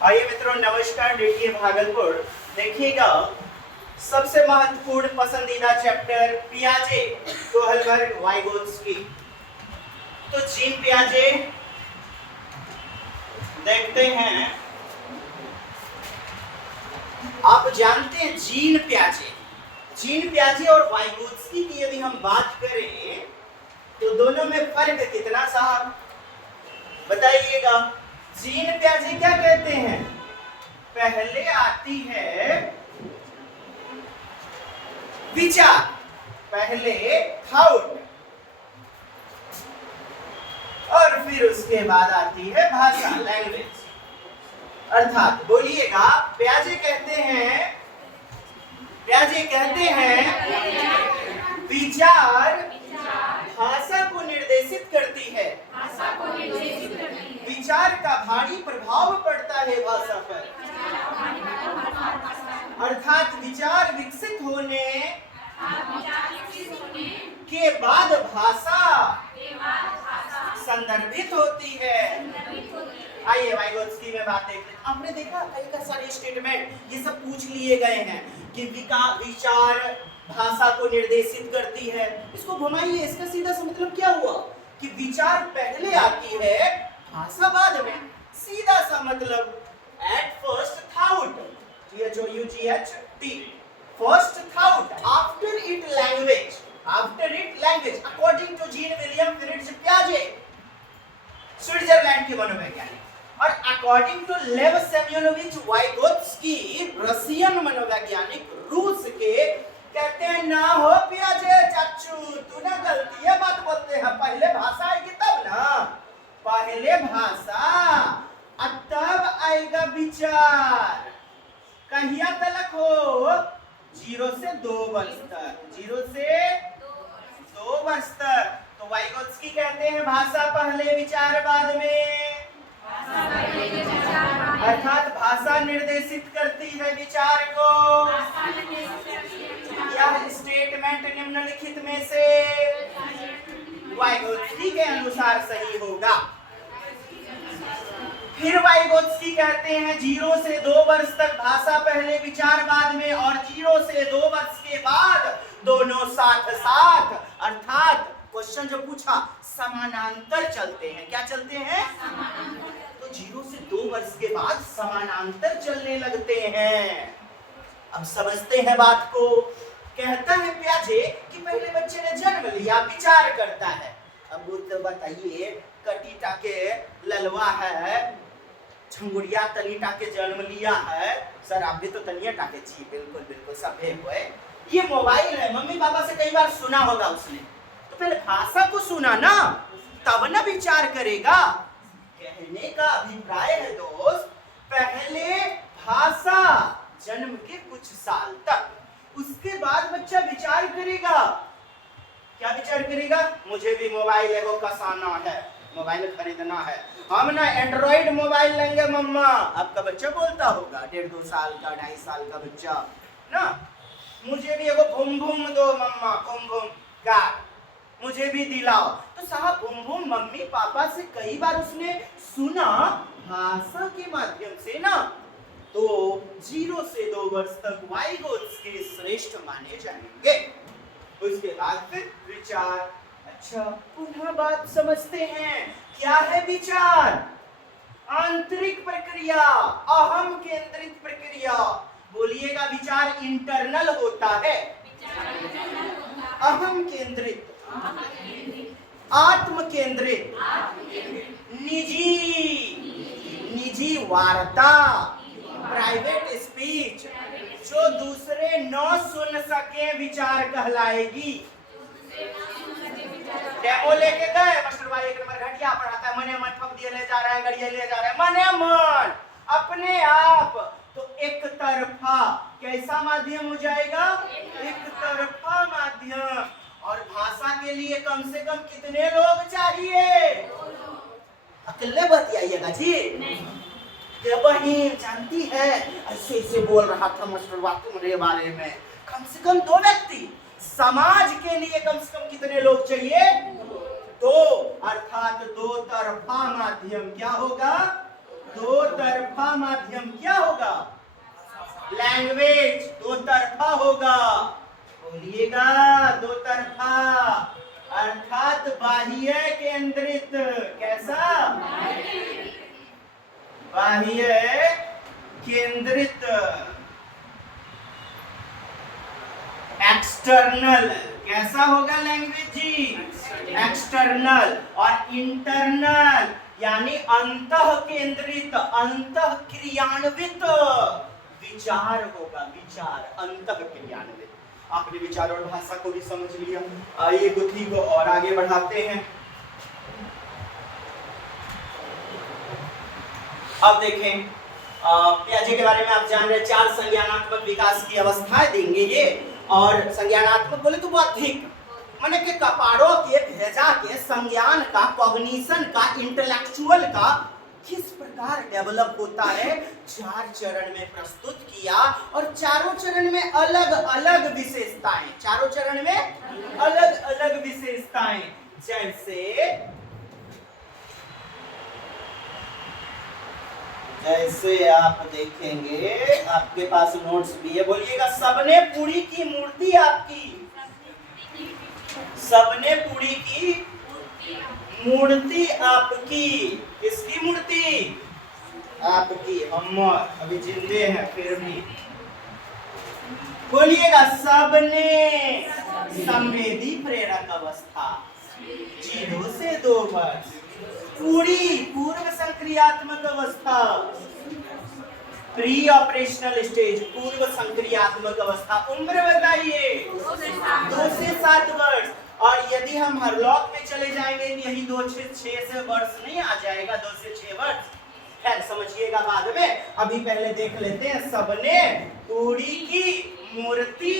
आइए मित्रों, नमस्कार। देखिए भागलपुर, देखिएगा सबसे महत्वपूर्ण पसंदीदा चैप्टर पियाजे कोहलबर्ग वाइगोत्स्की। तो जीन पियाजे देखते हैं। आप जानते हैं जीन पियाजे और वाइगोत्स्की की यदि हम बात करें तो दोनों में फर्क कितना साहब बताइएगा। जीन पियाजे क्या कहते हैं? पहले आती है विचार, पहले थॉट, और फिर उसके बाद आती है भाषा, लैंग्वेज। अर्थात बोलिएगा, पियाजे कहते हैं विचार भाषा को निर्देशित करती है। विचार का भारी प्रभाव पड़ता है भाषा पर। अर्थात विचार विकसित होने के बाद भाषा संदर्भित होती है। आइए वाइगोत्स्की में बात देखते हैं। आपने देखा कई सारे स्टेटमेंट ये सब पूछ लिए गए हैं कि विचार भाषा को निर्देशित करती है। इसको घुमाइए, इसका सीधा सा मतलब क्या हुआ कि विचार पहले आती है, भाषा बाद में। सीधा सा मतलब at first thought, first thought, after it language, according to Jean William Fritz पियाजे, स्विट्जरलैंड के मनोवैज्ञानिक, और अकॉर्डिंग टू लेव सेम्योनोविच वाइगोत्स्की, रशियन मनोवैज्ञानिक, रूस के, कहते हैं ना हो पियाजे चाचू, तू ना गलती है बात बोलते हैं। पहले भाषा आएगी तब ना, पहले भाषा तब आएगा विचार। कहिया तलक हो? 0 से 2 वर्ष तक, 0 से 2 वर्ष तक। तो वाइगोत्स्की कहते हैं भाषा पहले विचार बाद में, अर्थात भाषा निर्देशित करती है विचार को। यह स्टेटमेंट निम्नलिखित में से वाइगोत्स्की के अनुसार सही होगा। फिर वाइगोत्स्की कहते हैं 0 से 2 वर्ष तक भाषा पहले विचार बाद में, और 0 से 2 वर्ष के बाद दोनों साथ साथ, अर्थात क्वेश्चन जो पूछा समानांतर चलते हैं। क्या चलते हैं? तो 0 से 2 वर्ष के बाद समानांतर चलने लगते हैं। अब समझते हैं बात को। कहता है पियाजे कि पहले बच्चे ने जन्म लिया, विचार करता है। अब वो तो बताइए, कटी टाके ललवा है, छंगुड़िया तनी टाके जन्म लिया है, सर आप भी तो तनिया टाके छी, बिल्कुल बिल्कुल सब हुए। ये मोबाइल है, मम्मी पापा से कई बार सुना होगा उसने, तो पहले भाषा को सुना ना, तब ना विचार करेगा। कहने का अभिप्राय है दोस्त, पहले भाषा जन्म के कुछ साल तक, उसके बाद बच्चा विचार करेगा। क्या विचार करेगा? मुझे भी मोबाइल है वो कसाना है, मोबाइल खरीदना है, हम ना एंड्रॉइड मोबाइल लेंगे मम्मा। आपका बच्चा बोलता होगा, 1.5-2 साल का, 2.5 साल का बच्चा ना, मुझे भी एगो भूम भूम दो मम्मा, भूम भूम कार, मुझे भी दिलाओ। तो साहब भूम भूम मम्मी पापा से कई बार उसने सुना भाषा के माध्यम से ना। तो 0 से 2 वर्ष तक वाइगोत्स्की श्रेष्ठ माने जाएंगे। उसके बाद फिर विचार। अच्छा, पुनः बात समझते हैं, क्या है विचार? आंतरिक प्रक्रिया, अहम केंद्रित प्रक्रिया। बोलिएगा, विचार इंटरनल होता है, अहम केंद्रित, आत्म केंद्रित, निजी वार्ता, प्राइवेट स्पीच, जो दूसरे न सुन सके विचार कहलाएगी। डेमो लेके गए, मास्टर भाई 1 नंबर घटिया पढ़ाता है, मने मन ठोक दिए ले जा रहा है, गड़िया ले जा रहा है, मने मन अपने आप। तो एक तरफा कैसा माध्यम हो जाएगा? एक तरफा माध्यम। और भाषा के लिए कम से कम कितने लोग चाहिए? अकेले बतियाइएगा जी। बहन जानती है, ऐसे बोल रहा था मास्टर तुम्हारे बारे में। कम से कम 2 व्यक्ति। समाज के लिए कम से कम कितने लोग चाहिए? दो, अर्थात दो तरफा माध्यम क्या होगा? दो तरफा माध्यम क्या होगा? लैंग्वेज दो तरफा होगा। बोलिएगा, दो तरफा अर्थात बाह्य केंद्रित। कैसा? बाह्य केंद्रित, एक्सटर्नल। कैसा होगा लैंग्वेज जी? एक्सटर्नल। और इंटरनल यानी अंतः केंद्रित, अंतः क्रियान्वित विचार होगा। विचार अंतः क्रियान्वित। आपने विचार और भाषा को भी समझ लिया। आइए गुत्थी को और आगे बढ़ाते हैं। अब देखें, पियाजे के बारे में आप जान रहे, 4 संज्ञानात्मक विकास की अवस्थाएं देंगे ये। और संज्ञानात्मक बोले तो वो अधिक माने के कपाड़ों के भेजा के संज्ञान का, कॉग्निशन का, इंटेलेक्चुअल का किस प्रकार डेवलप होता है 4 चरण में प्रस्तुत किया। और चारों चरण में अलग अलग विशेषताएं, चारों चरण में अलग अलग विशेषताएं। जैसे आप देखेंगे, आपके पास नोट्स भी है। बोलिएगा, सबने पूरी की मूर्ति आपकी। सबने पूरी की मूर्ति आपकी। किसकी मूर्ति? आपकी। हम अभी जिंदे हैं फिर भी। बोलिएगा, सबने संवेदी प्रेरक अवस्था 0 से 2 वर्ष। पूरी पूर्व संक्रियात्मक अवस्था, प्री ऑपरेशनल स्टेज, पूर्व संक्रियात्मक अवस्था। उम्र बताइए? 2 से 7 वर्ष। और यदि हम हरलॉक में चले जाएंगे, यही 2 से 6 वर्ष नहीं आ जाएगा, 2 से 6 वर्ष। खैर समझिएगा बाद में, अभी पहले देख लेते हैं। सबने पूरी की मूर्ति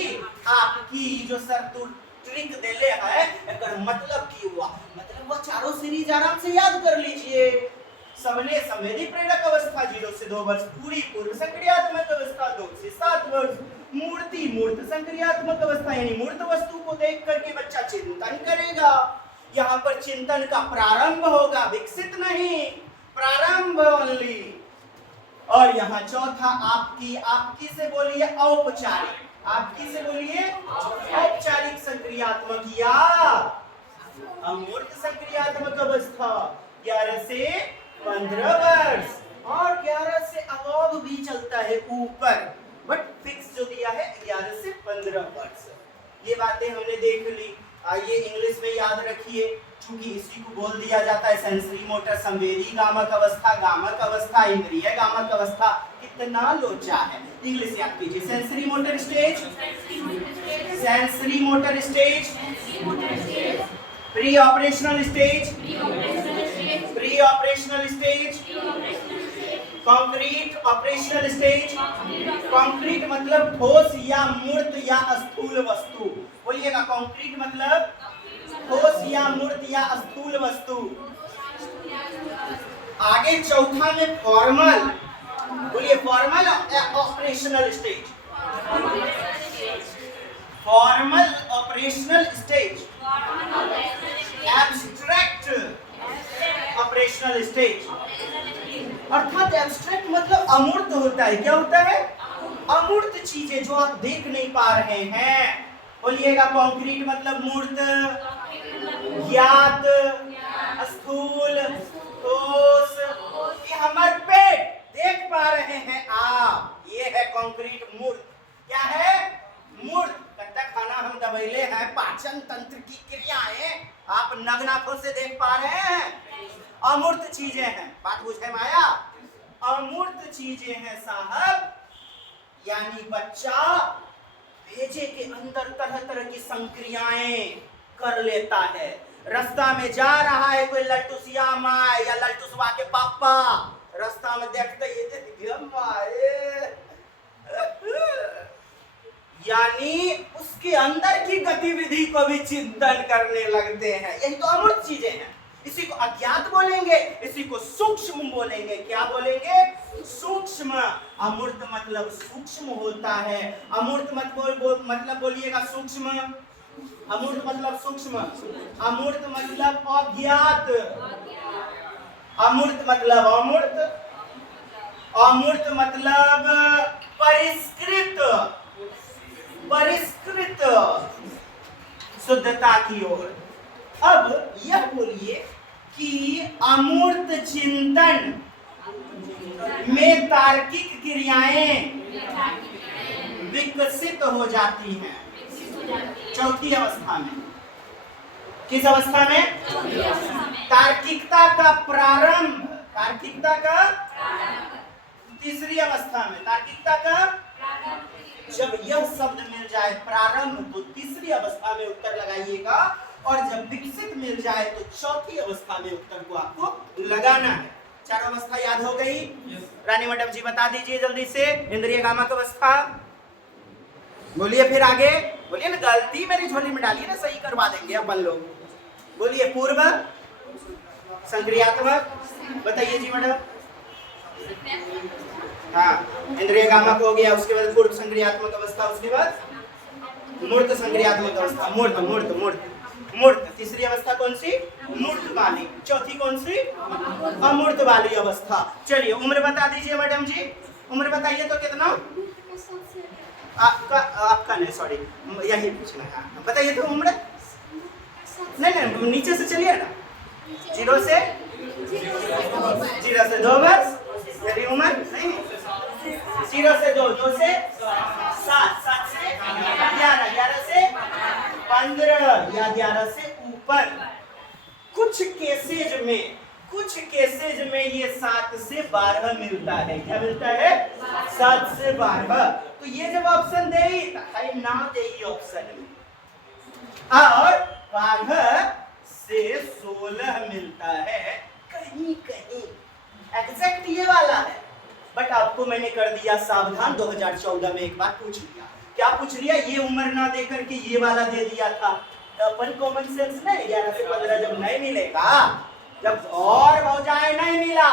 आपकी। जो सर तू ट्रिक देले है, एकर मतलब की हुआ? मतलब वो चारों सीरीज आराम से याद कर लीजिए। सबने संवेदी प्रेरक अवस्था 0 से 2 वर्ष, पूरी पूर्व संक्रियात्मक अवस्था 2 से 7 वर्ष, मूर्ति मूर्त संक्रियात्मक अवस्था यानी मूर्त वस्तु को देख करके बच्चा चिंतन करेगा। यहाँ पर चिंतन का प्रारंभ होगा, विकसित नहीं, प्रारंभ ओनली। और यहाँ चौथा आपकी। आपकी से बोलिए औपचारिक। आपकी से बोलिए औपचारिक संक्रियात्मक या अमूर्त संक्रियात्मक अवस्था 11 से 15 वर्ष। और 11 से अबव भी चलता है ऊपर, बट फिक्स जो दिया है 11 से 15 वर्ष। ये बातें हमने देख ली। आइए इंग्लिश में याद रखिए, क्योंकि इसी को बोल दिया जाता है सेंसरी मोटर संवेदी गामक अवस्था, गामक अवस्था, इंद्रिय गामक अवस्था। कितना लोचा है। इंग्लिश याद कीजिए। Sensory motor stage, sensory motor stage, pre operational stage, pre operational stage, concrete operational stage. Concrete मतलब ठोस या मूर्त या स्थूल वस्तु। बोलिएगा, कंक्रीट मतलब ठोस या मूर्त या स्थूल वस्तु। आगे चौथा में फॉर्मल। बोलिए, formal operational stage, formal operational stage, abstract operational stage. अर्थात एब्स्ट्रैक्ट मतलब अमूर्त होता है। क्या होता है? अमूर्त चीजें जो आप देख नहीं पा रहे हैं। बोलिएगा, कंक्रीट मतलब मूर्त, ज्ञात, स्थूल, ठोस। ये हमारे पेट देख पा रहे हैं आप, ये है कंक्रीट मूर्त। क्या है? मूर्त। कच्चा खाना हम दबैले हैं, पाचन तंत्र की क्रियाएं आप नग्न आंखों से देख पा रहे हैं। अमूर्त चीजें हैं। बात बुझे माया? अमूर्त चीजें हैं साहब। यानी बच्चा भेजे के अंदर तरह तरह की संक्रियाएं कर लेता है। रास्ता में जा रहा है कोई लट्टूसिया माँ या लट्टूसवा के पापा, रास्ता में देखते ये यानी उसके अंदर की गतिविधि को भी चिंतन करने लगते हैं। यही तो अमूर्त चीजें हैं। इसी को अज्ञात बोलेंगे, इसी को सूक्ष्म बोलेंगे। क्या बोलेंगे? सूक्ष्म। अमूर्त मतलब सूक्ष्म होता है। अमूर्त मतलब बोलिएगा सूक्ष्म। अमूर्त मतलब सूक्ष्म, अमूर्त मतलब अज्ञात, अमूर्त मतलब अमूर्त, अमूर्त मतलब परिष्कृत, परिष्कृत शुद्धता की ओर। अब यह बोलिए कि अमूर्त चिंतन में तार्किक क्रियाएं विकसित हो जाती हैं चौथी अवस्था में। किस अवस्था में? तार्किकता का प्रारंभ, तार्किकता का तीसरी अवस्था में। तार्किकता का जब यह शब्द मिल जाए प्रारंभ, तो तीसरी अवस्था में उत्तर लगाइएगा, और जब विकसित मिल जाए तो चौथी अवस्था में उत्तर को आपको लगाना है। चार अवस्था याद हो गई? रानी मैडम जी बता दीजिए जल्दी से। इंद्रिय कामक अवस्था बोलिए, फिर आगे बोलिए ना, गलती मेरी झोली में डालिए ना, सही करवा देंगे अपन लोग। बोलिए, पूर्व संक्रियात्मक, बताइए जी मैडम। हाँ, इंद्रिय कामक हो गया, उसके बाद पूर्व संक्रियात्मक अवस्था, उसके बाद मूर्त संक्रियात्मक अवस्था, मूर्त मूर्त मूर्त मूर्त। तीसरी अवस्था कौन सी? मूर्त वाली। चौथी कौन सी? अमूर्त वाली अवस्था। चलिए उम्र बता दीजिए मैडम जी, उम्र बताइए तो कितना? आपका नहीं, सॉरी यही पूछना है। बताइए तो उम्र। नहीं नीचे से चलिए ना, 0 से 2 वर्ष यदि उम्र नहीं, 0 से 2, 2 से 7, 7 से 11, 11 से 15 या 11 से ऊपर। कुछ केसेज में ये 7 से 12 मिलता है। क्या मिलता है? 7 से 12। तो ये जब ऑप्शन दे है ना, दे ऑप्शन में, और 12 से 16 मिलता है कहीं कहीं। एग्जैक्ट ये वाला है, बट आपको मैंने कर दिया सावधान। 2014 में एक बार पूछ लिया। क्या पूछ लिया? ये उम्र ना दे करके ये वाला दे दिया था। तो अपन कॉमन सेंस नहीं, 11 से 15 जब नहीं मिलेगा, जब और भौजाएं नहीं मिला,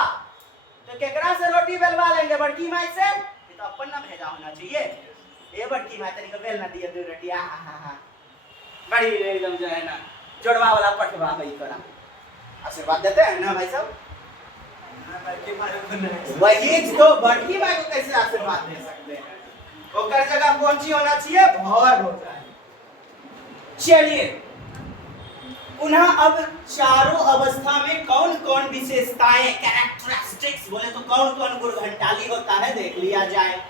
तो केकरा से रोटी बेलवा लेंगे? बड़की माई से। तो अपन ना भेजा होना चाहिए, ये बड़की माई तरीका बेल ना दिया 2 रोटी। बड़ी एकदम जो है ना जोड़वा वाला पटवा भाई, तोरा आशीर्वाद देते हैं ना भाई साहब। वही तो, बड़की माई को कैसे आशीर्वाद दे सकते हैं? ओकर जगह कौन सी होना चाहिए? भौर होता है। चलिए पुनः अब चारों अवस्था में कौन कौन विशेषताएं, कैरेक्टरिस्टिक्स बोले तो कौन कौन गुण घंटाली होता है देख लिया जाए।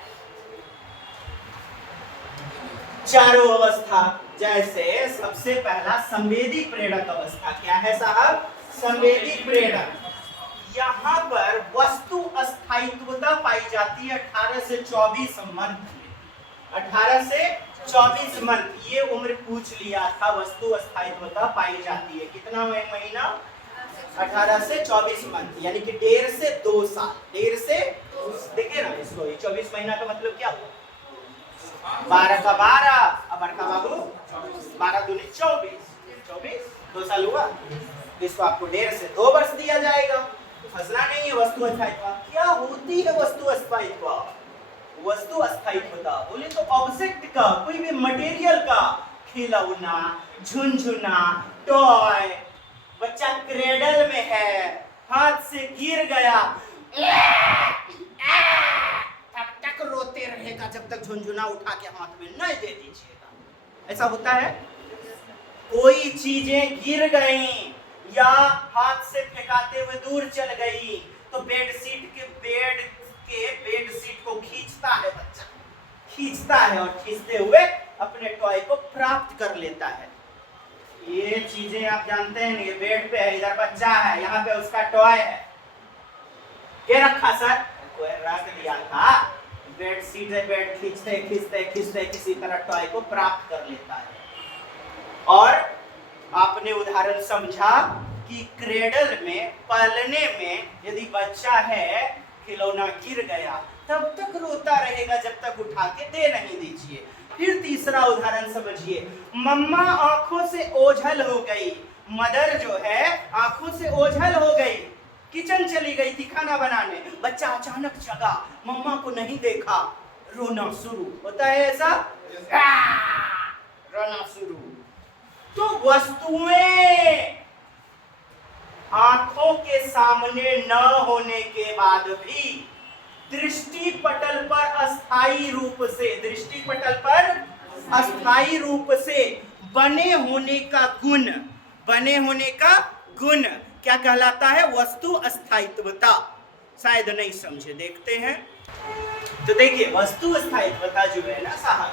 चारों अवस्था, जैसे सबसे पहला संवेदी प्रेरक अवस्था। क्या है साहब? संवेदी प्रेरक। यहाँ पर वस्तु अस्थायित्वता पाई जाती है 18 से 24 मंथ में। 18 से 24 मंथ ये उम्र पूछ लिया था। वस्तु अस्थायित्वता पाई जाती है कितना महीना? 18 से 24 मंथ, यानी कि 1.5 से 2 साल। 1.5 से, देखिए ना इसको, 24 महीना का मतलब क्या हुआ? 12 का 12, अब बड़का बाबू 12 दूनी 24, 2 साल हुआ। इसको आपको 1.5 से 2 वर्ष दिया जाएगा। फसला नहीं है वस्तु अस्थायित्व। क्या होती है वस्तु अस्थायित्व? वस्तु अस्थायित्वता बोले तो ऑब्जेक्ट का, कोई भी मटेरियल का, खिलौना, झुनझुना, टॉय। बच्चा क्रेडल में है, हाथ से गिर गया, तब तक रोते रहेगा जब तक झुनझुना उठा के हाथ में नहीं दे दीजिएगा। ऐसा होता है? कोई चीजें गिर गई या हाथ से फेंकाते हुए दूर चल गई, तो बेड सीट को खींचता है बच्चा, खींचता है, और खींचते हुए अपने टॉय को प्राप्त कर लेता है। ये चीजें आप जानते हैं। ये बेड पे है, इधर बच्चा है, यहाँ पे उसका टॉय है। क्या रखा सर? कोई रख दिया था। बेड सीट है, बेड खींचते खींचते खींचते किसी तरह टॉय को प्राप्त कर लेता है। और आपने उदाहरण समझा कि क्रेडल में, पालने में यदि बच्चा है, खिलौना गिर गया तब तक रोता रहेगा जब तक उठा के दे नहीं दीजिए। फिर तीसरा उदाहरण समझिए। मम्मा आंखों से ओझल हो गई, मदर जो है आंखों से ओझल हो गई, किचन चली गई थी खाना बनाने, बच्चा अचानक जगा, मम्मा को नहीं देखा, रोना शुरू होता है। ऐसा रोना शुरू। तो वस्तुएं आंखों के सामने न होने के बाद भी दृष्टि पटल पर अस्थाई रूप से, दृष्टि पटल पर अस्थाई रूप से बने होने का गुण, बने होने का गुण क्या कहलाता है? वस्तु अस्थायित्वता। शायद नहीं समझे, देखते हैं। तो देखिए, वस्तु अस्थायित्वता जो है ना साहब,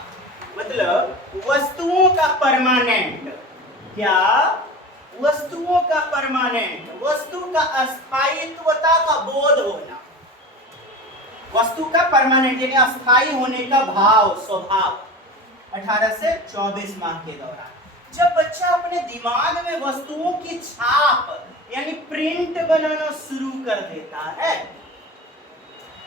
मतलब वस्तुओं का परमानेंट, क्या? वस्तुओं का परमानेंट, वस्तु का अस्थायित्वता का बोध होना, वस्तु का परमानेंट यानी अस्थायी होने का भाव, स्वभाव 18 से 24 माह के दौरान जब बच्चा अपने दिमाग में वस्तुओं की छाप यानी प्रिंट बनाना शुरू कर देता है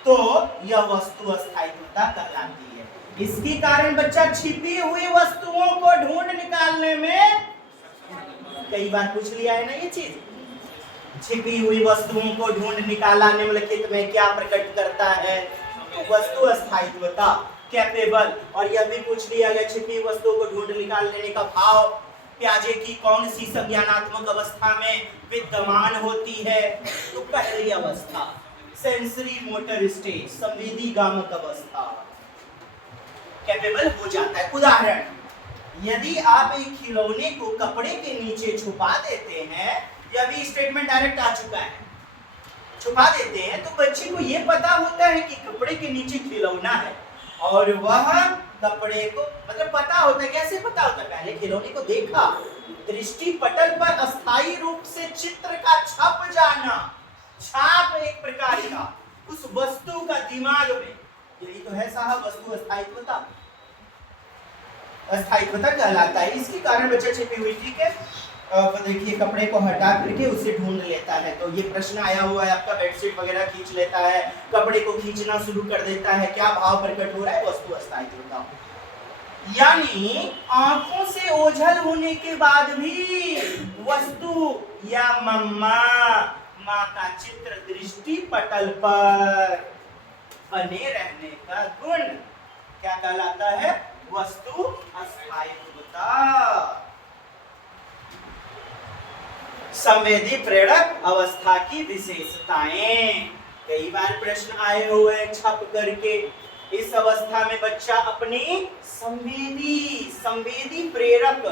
तो यह वस्तु अस्थायित्वता कहलाती है। इसके कारण बच्चा छिपी हुई वस्तुओं को ढूंढ निकालने में, कई बार पूछ लिया है ना ये चीज, छिपी हुई वस्तुओं को ढूंढ निकाला निम्नलिखित में क्या प्रकट करता है? तो वस्तु अस्थायित्वता, कैपेबल। और यह भी पूछ लिया गया छिपी वस्तुओं को ढूंढ निकाल लेने का भाव प्याजे की कौन सी संज्ञानात्मक अवस्था में विद्यमान होती है? तो पहली अवस्था सेंसरी मोटर स्टेज, संवेदी गामक अवस्था, कैपेबल हो जाता है। उदाहरण, यदि आप एक खिलौने को कपड़े के नीचे छुपा देते हैं, यह भी स्टेटमेंट डायरेक्ट आ चुका है, छुपा देते हैं तो बच्चे को यह पता होता है कि कपड़े के नीचे खिलौना है और वह कपड़े को, मतलब पता होता है। कैसे पता होता है? पहले खिलौने को देखा, दृष्टि पटल पर अस्थायी रूप से चित्र का छप जाना, छाप एक प्रकार का उस वस्तु का दिमाग में, यही तो है साहब वस्तु अस्थायित्वता, अस्थायित्वता कहलाता है। इसके कारण बच्चा छिपी हुई, ठीक है, देखिए कपड़े को हटा करके उसे ढूंढ लेता है। तो ये प्रश्न आया हुआ है आपका, बेडशीट वगैरह खींच लेता है, कपड़े को खींचना शुरू कर देता है, क्या भाव प्रकट हो रहा है? वस्तु अस्थायित्वता। यानी आंखों से ओझल होने के बाद भी वस्तु या मम्मा, माँ का चित्र दृष्टि पटल पर बने रहने का गुण क्या कहलाता है? वस्तु अस्थायित्वता। संवेदी प्रेरक अवस्था की विशेषताएं, कई बार प्रश्न आए हुए हैं छप करके। इस अवस्था में बच्चा अपनी संवेदी प्रेरक,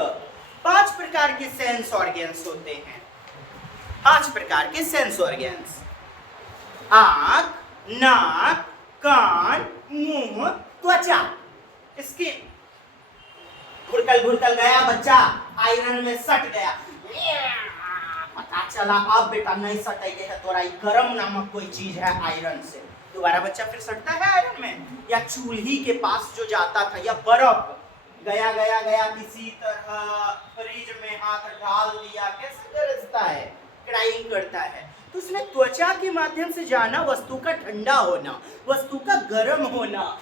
5 प्रकार के सेंस ऑर्गन्स होते हैं, 5 प्रकार के सेंस ऑर्गन्स, आंख, नाक, कान, मुंह, त्वचा, स्किन। घुड़कल गया बच्चा, आयरन में सट गया, पता चला अब बेटा नहीं सटेगे है, तोरा गरम नामक कोई चीज है आयरन से, दोबारा बच्चा फिर सटता है आयरन में। या चूल्ही के पास जो जाता था, या बर्फ गया किसी तरह फ्रिज में हाथ डाल दिया, कैसे गरजता है, क्राइंग करता है। तो उसमें त्वचा के माध्यम से जाना, वस्तु का ठंडा होना, वस्तु का गर्म होना।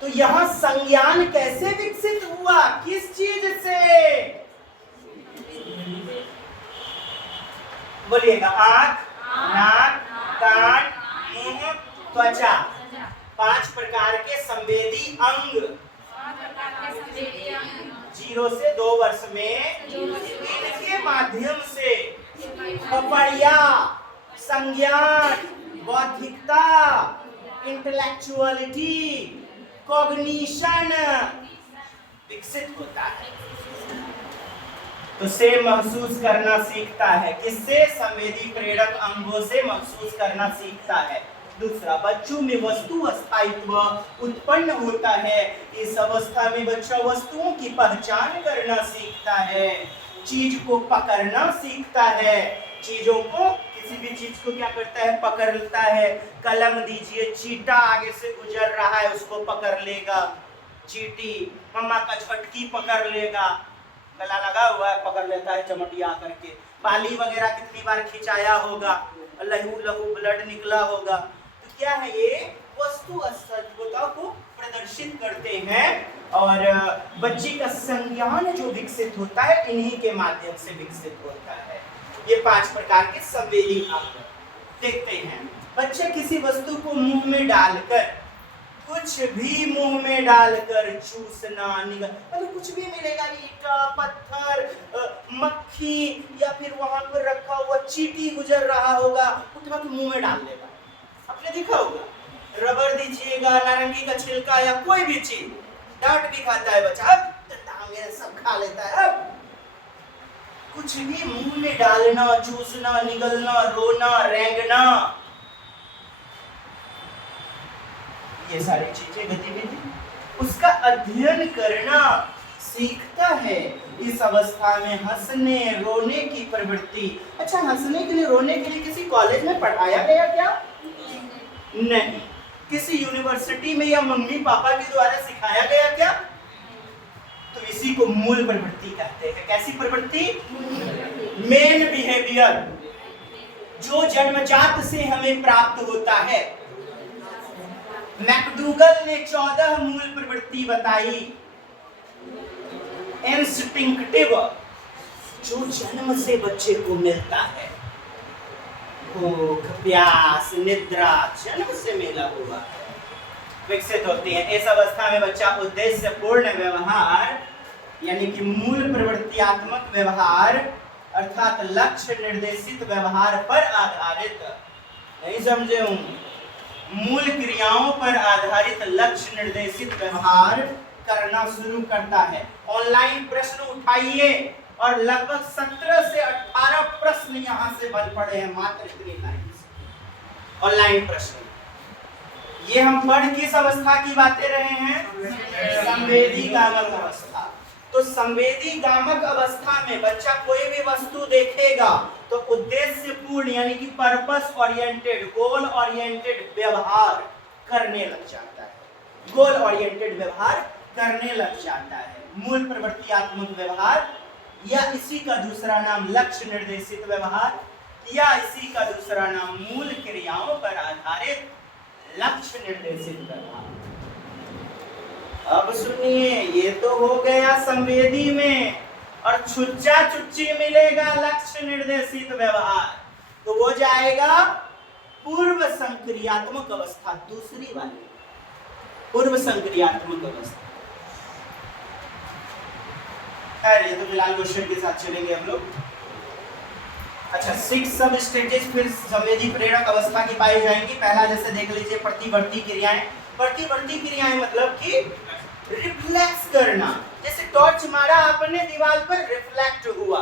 तो यहाँ संज्ञान कैसे विकसित हुआ? किस चीज से? बोलिएगा, आंख, नाक, कान, मुंह, त्वचा, 5 प्रकार के संवेदी अंग 0 से 2 वर्ष में इनके माध्यम से पपड़िया, संज्ञान, बौद्धिकता, इंटेलेक्चुअलिटी, कॉग्निशन विकसित होता है। तो से महसूस करना सीखता है, किससे? संवेदी प्रेरक अंगों से महसूस करना सीखता है। दूसरा, बच्चों में वस्तु अस्थायित्व उत्पन्न होता है। इस अवस्था में बच्चा वस्तुओं की पहचान करना सीखता है, चीज को पकड़ना सीखता है, चीजों को, किसी भी चीज को क्या करता है? पकड़ लेता है। कलम दीजिए, चींटा आगे से गुजर रहा है उसको पकड़ लेगा, चींटी, मम्मा का झटकी पकड़ लेगा, गला लगा हुआ है पकड़ लेता है चमटिया करके, बाली वगैरह कितनी बार खिंचाया होगा, लहू ब्लड निकला होगा। तो क्या है ये? वस्तु अस्थायित्वता को प्रदर्शित करते हैं। और बच्चे का संज्ञान जो विकसित होता है इन्हीं के माध्यम से विकसित होता है। ये 5 प्रकार के संवेदी अंग देखते हैं। बच्चे किसी वस्तु को मुंह में डालकर, कुछ भी मुंह में डालकर चूसना, मतलब कुछ भी मिलेगा, ईंटा, पत्थर, मक्खी, या फिर वहां पर रखा हुआ चींटी गुजर रहा होगा, उठा के मुंह में डाल देगा। आपने देखा होगा रबर दीजिएगा, नारंगी का छिलका या कोई भी चीज, डांट भी खाता है बच्चा, अब टांगे सब खा लेता है। अब कुछ भी मुंह में डालना, चूसना, निगलना, रोना, रेंगना, ये सारी चीजें गतिविधि उसका अध्ययन करना सीखता है। इस अवस्था में हंसने रोने की प्रवृत्ति। अच्छा, हंसने के लिए रोने के लिए किसी कॉलेज में पढ़ाया गया क्या? नहीं। किसी यूनिवर्सिटी में या मम्मी पापा के द्वारा सिखाया गया क्या? तो इसी को मूल प्रवृत्ति कहते हैं। कैसी प्रवृत्ति? मेन बिहेवियर, जो जन्मजात से हमें प्राप्त होता है। मैकडूगल ने 14 मूल प्रवृत्ति बताई। इंस्टिंक्टिव, जो जन्म से बच्चे को मिलता है। भूख, प्यास, निद्रा जन्म से मिला हुआ है, विकसित होती है। इस अवस्था में बच्चा उद्देश्यपूर्ण व्यवहार यानी कि मूल प्रवृत्तियात्मक व्यवहार अर्थात लक्ष्य निर्देशित व्यवहार पर आधारित, नहीं समझे होंगे, मूल क्रियाओं पर आधारित लक्ष्य निर्देशित व्यवहार करना शुरू करता है। ऑनलाइन प्रश्न उठाइए और लगभग 17 से 18 प्रश्न यहां से बन पड़े हैं मात्र इतनी लाइन से। ऑनलाइन प्रश्न, ये हम पढ़ किस अवस्था की बातें रहे हैं? संवेदी गामक अवस्था। तो संवेदी गामक अवस्था में बच्चा कोई भी वस्तु देखेगा तो उद्देश्यपूर्ण यानी कि पर्पस ओरिएंटेड, गोल ओरिएंटेड व्यवहार करने लग जाता है। गोल ओरिएंटेड व्यवहार करने लग जाता है। मूल प्रवृत्तियात्मक व्यवहार या इसी का दूसरा नाम लक्ष्य निर्देशित व्यवहार या इसी का दूसरा नाम मूल क्रियाओं पर आधारित लक्ष्य निर्देशित व्यवहार। अब सुनिए, ये तो हो गया संवेदी में, और छुच्चा चुच्ची मिलेगा लक्ष्य निर्देशित व्यवहार, तो वो जाएगा पूर्व संक्रियात्मक अवस्था, दूसरी वाली पूर्व संक्रियात्मक अवस्था। ये तो फिलहाल क्वेश्चन के साथ चलेंगे हम लोग। अच्छा, 6 सब स्टेजेस फिर संवेदी प्रेरक अवस्था की पाई जाएंगी। पहला जैसे देख लीजिए प्रतिवर्ती क्रियाएं। प्रतिवर्ती क्रियाएं मतलब कि रिफ्लेक्स करना। जैसे टॉर्च मारा आपने दीवार पर, रिफ्लेक्ट हुआ।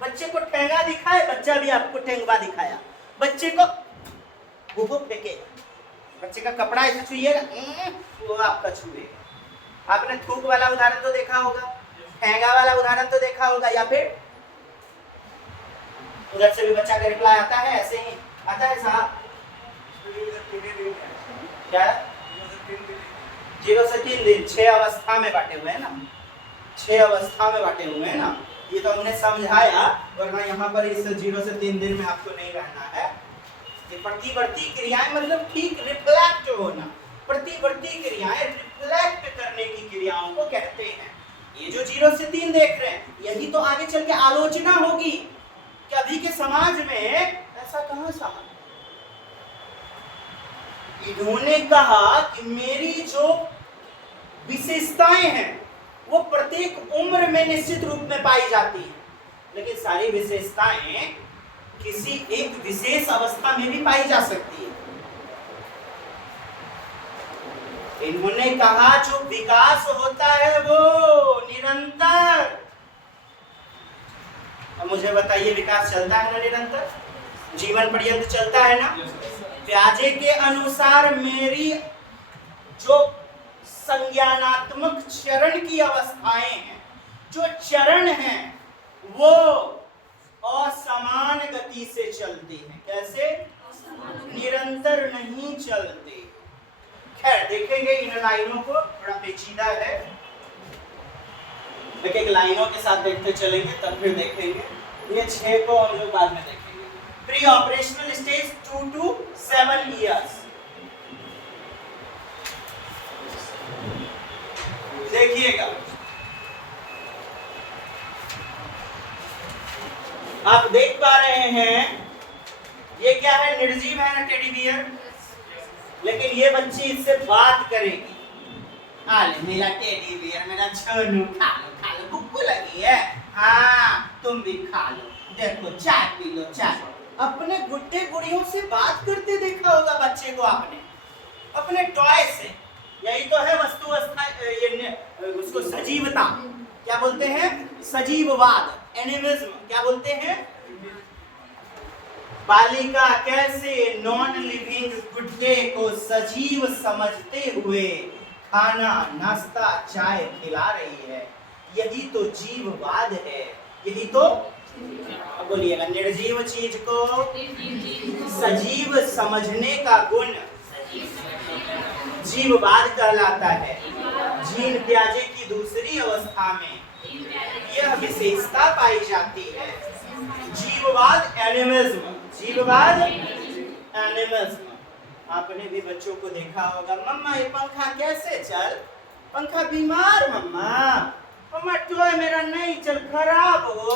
बच्चे को ठेंगा दिखाए, बच्चा भी आपको ठेंगवा दिखाया। बच्चे को वो फेंके, बच्चे का कपड़ा ऐसे छुइएगा, वो आपका छुएगा। आपने थूक वाला उदाहरण तो देखा होगा, ठेंगा वाला उदाहरण तो देखा होगा, या फिर उधर से भी बच्चा का रिप्लाई आता है, ऐसे ही आता है साहब। क्या 0 से 3 दिन 6 अवस्था में बांटे हुए हैं ना, 6 अवस्था में बांटे हुए हैं ना। ये तो हमने समझाया, वरना यहाँ पर इस 0 से 3 दिन में आपको नहीं रहना है। ये प्रतिवर्ती क्रियाएं मतलब ठीक रिफ्लेक्ट होना। प्रतिवर्ती क्रियाएं रिफ्लेक्ट करने की क्रियाओं को कहते हैं। ये जो 0 से 3 देख रहे हैं, यही तो आगे चल के आलोचना होगी कि अभी के समाज में ऐसा कहां साहब। इन्होंने कहा कि मेरी जो विशेषताएं हैं वो प्रत्येक उम्र में निश्चित रूप में पाई जाती है, लेकिन सारी विशेषताएं किसी एक विशेष अवस्था में भी पाई जा सकती है। इन्होंने कहा जो विकास होता है वो निरंतर। अब मुझे बताइए, विकास चलता है ना निरंतर? जीवन पर्यंत चलता है ना? प्याजे के अनुसार मेरी जो संज्ञानात्मक चरण की अवस्थाएं हैं, जो चरण हैं, वो असमान गति से चलती हैं। कैसे? निरंतर नहीं चलती। खैर, देखेंगे इन लाइनों को, बड़ा पेचीदा है, एक लाइनों के साथ देखते चलेंगे, तब फिर देखेंगे। ये 6 को हम लोग बाद में देखेंगे। Pre operational stage 2 to 7 years। देखिएगा, आप देख पा रहे हैं ये क्या है? निर्जीव है ना, टेडी बियर। लेकिन ये बच्ची इससे बात करेगी। आले मेरा टेडी बियर, मेरा छोनू, खा लो, भूख लगी है? हाँ, तुम भी खा लो, देखो चाय पी लो, चाय। अपने गुड्डे गुड़ियों से बात करते देखा होगा बच्चे को आपने, अपने टॉय से। यही तो है वस्तुवस्था, उसको सजीवता क्या बोलते हैं, सजीववाद, एनिमिज्म क्या बोलते हैं। बालिका कैसे नॉन लिविंग गुड्डे को सजीव समझते हुए खाना नाश्ता चाय खिला रही है, यही तो जीववाद है। यही तो बोलिएगा, निर्जीव चीज को सजीव समझने का गुण जीववाद कहलाता है। जीन पियाजे की दूसरी अवस्था में यह विशेषता पाई जाती है, जीववाद एनिमिज्म। जीववाद एनिमिज्म। आपने भी बच्चों को देखा होगा, मम्मा ये पंखा कैसे चल, पंखा बीमार मम्मा, मम्मा टॉय मेरा नहीं चल, खराब हो,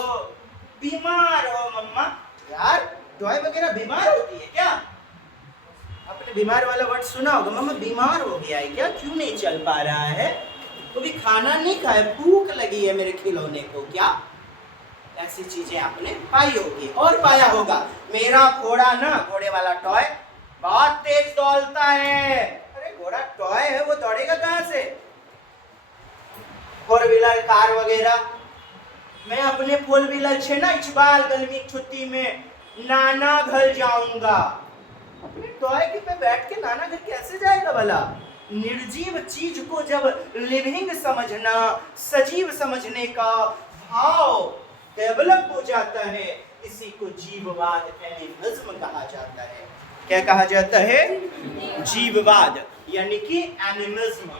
बीमार हो मम्मा। यार टॉय वगैरह बीमार होती है क्या? आपने बीमार वाला वर्ड सुना होगा, मम्मा बीमार हो गया है क्या, क्यों नहीं चल पा रहा है, तो भी खाना नहीं खाए, भूख लगी है मेरे खिलौने को क्या? ऐसी चीजें आपने पाई होगी और पाया होगा। मेरा घोड़ा ना, घोड़े वाला टॉय बहुत तेज दौड़ता है। अरे घोड़ा टॉय है, वो दौड़ेगा कहां से? फोर व्हीलर कार वगैरह। मैं अपने फोर व्हीलर से ना इस बार गर्मी की छुट्टी में नाना घर जाऊंगा। अपने टॉय पे बैठ के नाना घर कैसे जाएगा भला? निर्जीव चीज को जब लिविंग समझना, सजीव समझने का भाव डेवलप हो जाता है, इसी को जीववाद एनिमिज्म कहा जाता है। क्या कहा जाता है? जीववाद यानी कि animism.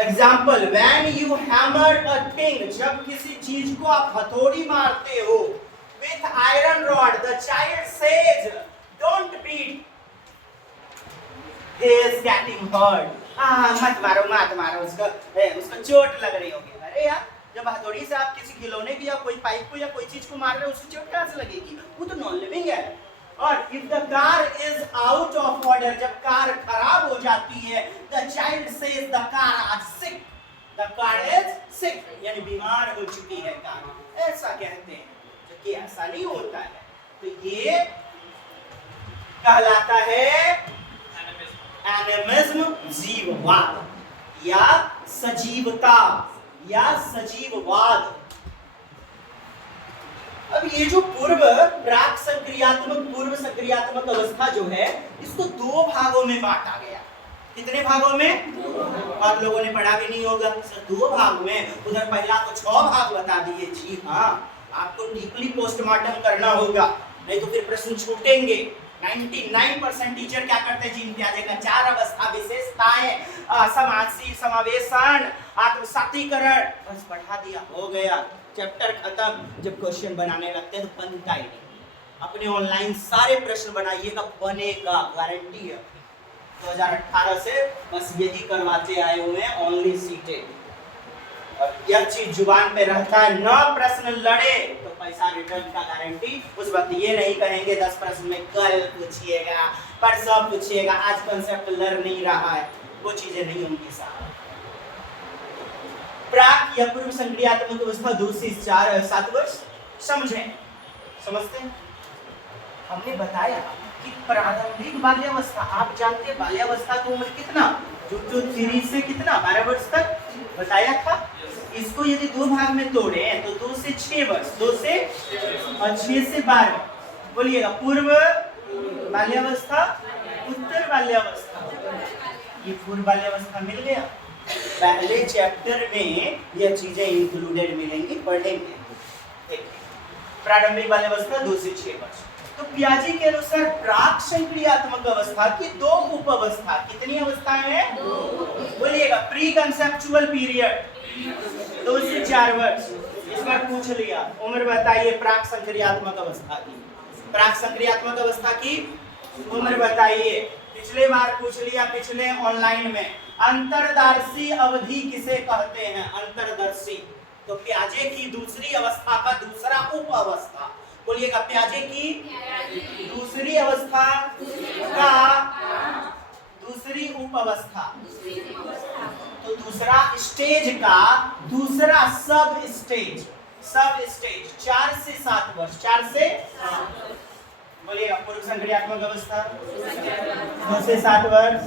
Example, when you hammer a thing, जब किसी चीज को आप हथौड़ी मारते हो, with iron rod, the child says don't beat, he is getting hurt। मत मारो उसको चोट लग रही होगी। अरे यार, जब हथौड़ी से आप किसी खिलौने की या कोई पाइप को या कोई चीज को मार रहे हो, उसकी चोट कहां से लगेगी? वो तो नॉन लिविंग है। और if the car is out of order, जब कार खराब हो जाती है, the child says the car is sick, the car is sick, यानी बीमार हो चुकी है कार, ऐसा कहते हैं, जबकि ऐसा नहीं होता है। तो ये कहलाता है एनिमिज्म, जीववाद या सजीवता या सजीववाद। अब ये जो प्राक संक्रियात्मक, पूर्व संक्रियात्मक अवस्था जो है, इसको दो भागों में बांटा गया। कितने भागों में? आप लोगों ने पढ़ा भी नहीं होगा सर, दो भाग में। उधर पहला तो 6 भाग बता दिए। जी हाँ, आपको डीपली पोस्टमार्टम करना होगा, नहीं तो फिर प्रश्न छूटेंगे। 99% टीचर क्या करते हैं? जीन पियाजे का 4 अवस्था विशेषताएं, समाजशील समावेशन, आत्मसातीकरण, बस पढ़ा दिया, हो गया, चैप्टर खत्म। जब क्वेश्चन बनाने लगते हैं तो बनता ही नहीं। अपने ऑनलाइन सारे प्रश्न बनाइएगा, बनेगा, गारंटी है। 2018 से बस यही करवाते आए हुए हैं, ओनली सीटेड। और यह चीज जुबान पे रहता है, 9 प्रश्न लड़े तो पैसा रिटर्न का गारंटी। उस वक्त ये नहीं कहेंगे 10 प्रश्न में कल पूछिएगा, परसों पूछिएगा, आज कॉन्सेप्ट लड़ नहीं रहा है, वो चीजें नहीं होंगी साहब। प्राक या पूर्व संक्रियात्मक अवस्था 2 से 7 वर्ष। समझते हैं? हमने बताया कि प्रारंभिक बाल्यावस्था, आप जानते हैं बाल्यावस्था की उम्र कितना? जो 3 से कितना 12 वर्ष तक बताया था। इसको यदि 2 भाग में तोड़े तो 2 से 6 वर्ष, 2 से और 6 से 12। बोलिएगा, पूर्व बाल्यावस्था, उत्तर बाल्यावस्था। ये पूर्व बाल्यावस्था मिल गया। पहले चैप्टर में यह चीजें इंक्लूडेड मिलेंगी, पढ़ेंगे। प्रारंभिक बाल्यावस्था 2 से 6 वर्ष। तो पियाजे के अनुसार प्राक संक्रियात्मक अवस्था की 2 उपावस्था, कितनी अवस्थाएं हैं? 2। बोलिएगा, प्री कंसेप्चुअल पीरियड 2 से 4 वर्ष। इस बार पूछ लिया, उम्र बताइए प्राक संक्रियात्मक अवस्था की। प्राक संक्रियात्मक अवस्था की उम्र बताइए। पिछले बार पूछ लिया, पिछले ऑनलाइन में, अंतरदर्शी अवधि किसे कहते हैं? अंतरदर्शी। तो पियाजे की दूसरी अवस्था का दूसरा उप अवस्था, बोलिएगा, पियाजे की दूसरी अवस्था का दूसरी उप अवस्था। तो दूसरा स्टेज का दूसरा सब स्टेज 4 से 7 वर्ष। 4 से 7। बोलिएगा, पूर्व संक्रियात्मक अवस्था 2 से 7 वर्ष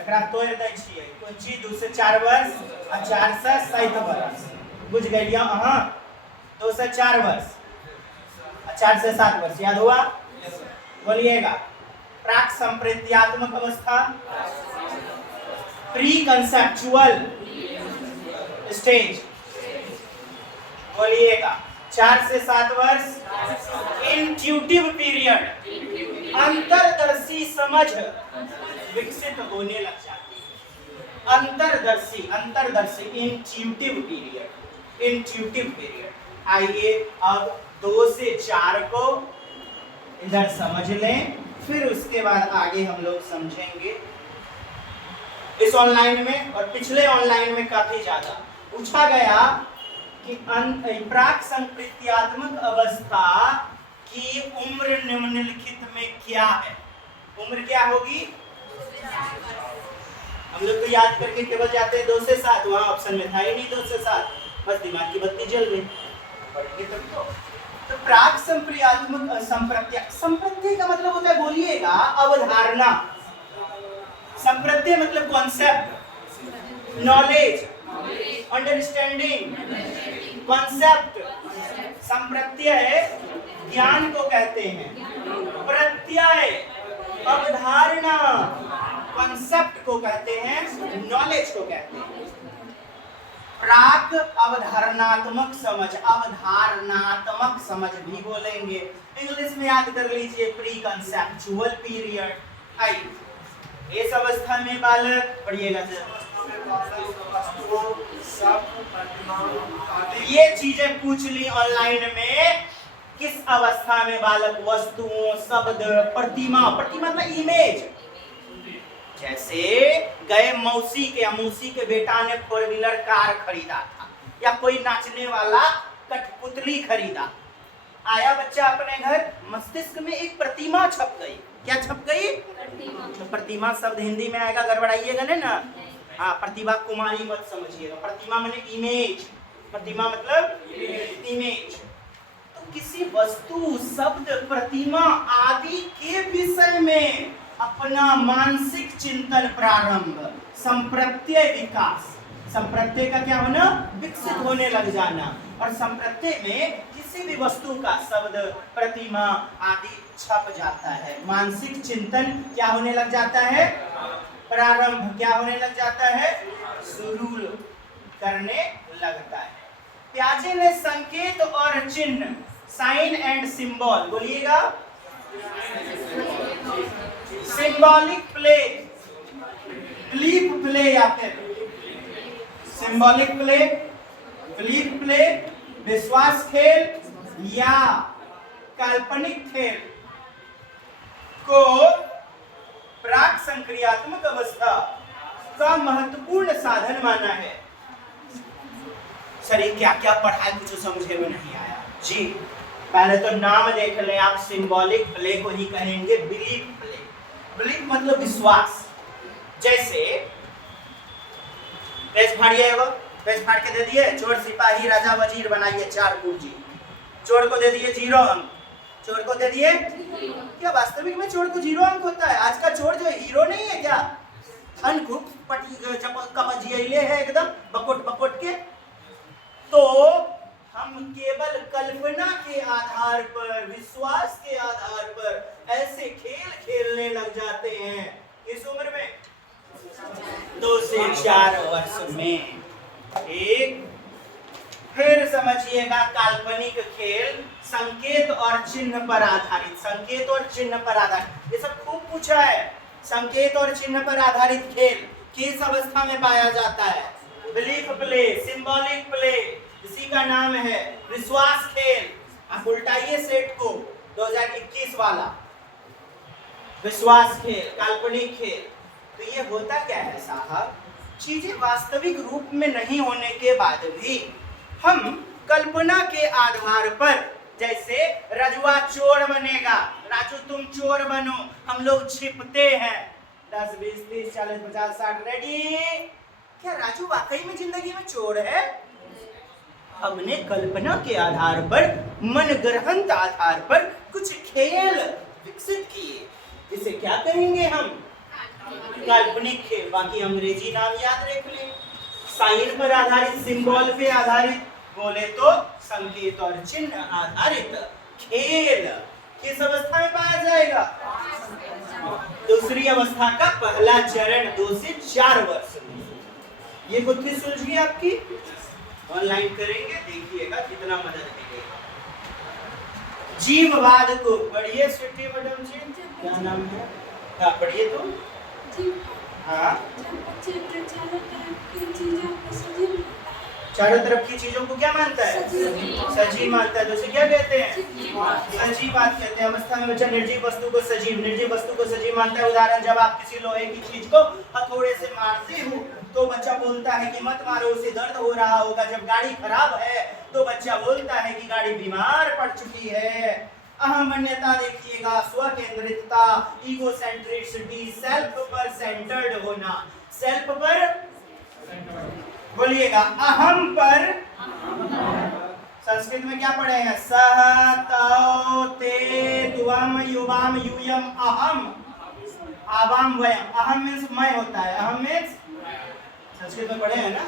एकरा तोड़ दै छियै कोन चीज 2 से 4 वर्ष आ 4 से 7 वर्ष बुझ गेलियै अहाँ 2 से 4 वर्ष आ 4 से 7 वर्ष याद हुआ बोलिएगा प्राक संप्रेत्यात्मक अवस्था प्री कंसेप्चुअल स्टेज बोलिएगा 4 से 7 वर्ष इंट्यूटिव पीरियड अंतर्दर्शी समझ विकसित होने लग जाती है अंतर्दर्शी इंट्यूटिव पीरियड आइए अब 2 से 4 को इधर समझ लें फिर उसके बाद आगे हम लोग समझेंगे इस ऑनलाइन में और पिछले ऑनलाइन में काफी ज्यादा पूछा गया कि प्राक संप्रेत्यात्मक अवस्था की उम्र निम्नलिखित में क्या है उम्र क्या होगी हम लोग तो याद करके केवल जाते हैं 2 से 7 वहां ऑप्शन में था ही नहीं 2 से 7 बस दिमाग की बत्ती जल गई पढ़ेंगे तब तो प्राक संप्रेत्यात्मक संप्रत्यय का मतलब होता है बोलिएगा अवधारणा संप्रत्यय मतलब कॉन्सेप्ट नॉलेज अंडरस्टैंडिंग कॉन्सेप्ट संप्रत्यय ज्ञान को कहते हैं प्रत्यय अवधारणा कॉन्सेप्ट को कहते हैं नॉलेज को कहते हैं प्राक अवधारणात्मक समझ भी बोलेंगे इंग्लिश में याद कर लीजिए प्री कंसेप्चुअल पीरियड आइए इस अवस्था में बालक पढ़िएगा ये चीजें पूछ ली ऑनलाइन में किस अवस्था में बालक वस्तुओं शब्द प्रतिमा मतलब इमेज जैसे गए मौसी के बेटा ने 4 व्हीलर कार खरीदा था या कोई नाचने वाला कठपुतली खरीदा आया बच्चा अपने घर मस्तिष्क में एक प्रतिमा छप गई क्या छप गई प्रतिमा शब्द हिंदी में आएगा गड़बड़ाइएगा नहीं ना हाँ प्रतिभा कुमारी मत समझिएगा प्रतिमा माने इमेज प्रतिमा मतलब इमेज तो किसी वस्तु शब्द प्रतिमा आदि के विषय में अपना मानसिक चिंतन प्रारंभ संप्रत्यय विकास संप्रत्यय का क्या होना विकसित होने लग जाना और संप्रत्यय में किसी भी वस्तु का शब्द प्रतिमा आदि छप जाता है मानसिक चिंतन क्या होने लग जाता है प्रारंभ क्या होने लग जाता है शुरू करने लगता है प्याजे ने संकेत और चिन्ह साइन एंड सिंबल बोलिएगा सिंबॉलिक प्ले बिलीफ प्ले या फिर सिंबॉलिक प्ले बिलीफ प्ले विश्वास खेल या काल्पनिक खेल को प्राक संक्रियात्मक अवस्था का महत्वपूर्ण साधन माना है सर ये क्या क्या पढ़ाई कुछ समझे में नहीं आया जी पहले तो नाम देख लें आप सिंबॉलिक प्ले को ही कहेंगे बिलीफ प्ले बिलीफ मतलब विश्वास जैसे पेज फाड़िए पेज फाड़ के दे दिए चोर सिपाही राजा वजीर बनाइए 4 कुर्सी चोर को दे दिए 0 अंक चोर को दे दिए क्या वास्तविक में चोर को 0 अंक होता है आज का चोर जो हीरो नहीं है क्या धन खूब कपजिए है एकदम बकोट के तो हम केवल कल्पना के आधार पर विश्वास के आधार पर ऐसे खेल खेलने लग जाते हैं किस उम्र में 2 से 4 वर्ष में एक फिर समझिएगा काल्पनिक खेल संकेत और चिन्ह पर आधारित ये सब खूब पूछा है संकेत और चिन्ह पर आधारित खेल किस अवस्था में पाया जाता है बिलीफ प्ले सिंबॉलिक प्ले इसी का नाम है विश्वास खेल आप उल्टाइए सेट को 2021 वाला विश्वास खेल काल्पनिक खेल तो ये होता क्या है साहब चीजें वास्तविक रूप में नहीं होने के बाद भी हम कल्पना के आधार पर जैसे रजुआ चोर बनेगा राजू तुम चोर बनो हम लोग छिपते हैं 10 20 30 40 50 60 रेडी क्या राजू वाकई में जिंदगी में चोर है हमने कल्पना के आधार पर मन ग्रहण आधार पर कुछ खेल विकसित किए इसे क्या कहेंगे हम? काल्पनिक खेल। बाकी अंग्रेजी नाम याद रख लें। साइन पर आधारित, सिंबल पे आधारित, बोले तो संकेत और चिन्ह आधारित खेल किस अवस्था में पाया जाएगा? दूसरी अवस्था का पहला चरण 2 से 4 वर्ष में। ये बुद्धि सुलझ गई आपकी? ऑनलाइन करेंगे, देखिएगा कितना मदद मिलेगा। जीववाद को पढ़िए स्वीटी मैडम जी, क्या नाम है? हाँ पढ़िए तुम। हाँ, चारों तरफ की चीजों को क्या मानता है? सजीव मानता है। तो उसे क्या कहते हैं? सजीवाद कहते हैं। अवस्था में बच्चा निर्जीव वस्तु को सजीव, निर्जीव वस्तु को सजीव मानता है। उदाहरण, जब आप किसी लोहे की चीज को हथौड़े से मारते हो तो बच्चा बोलता है कि मत मारो, उसे दर्द हो रहा होगा। जब गाड़ी खराब है तो बच्चा बोलता है कि गाड़ी बीमार पड़ चुकी है। अहमन्यता देखिएगा, स्वकेंद्रितता, ईगोसेंट्रिसिटी, सेल्फ पर सेंटर्ड होना। सेल्फ पर बोलिएगा, अहम पर। संस्कृत में क्या पढ़े हैं? सह तौ ते त्वम युवाम यूयम अहम आवाम वयम। अहम मीन्स मैं होता है। अहम मीन्स संस्कृत में पढ़े हैं ना?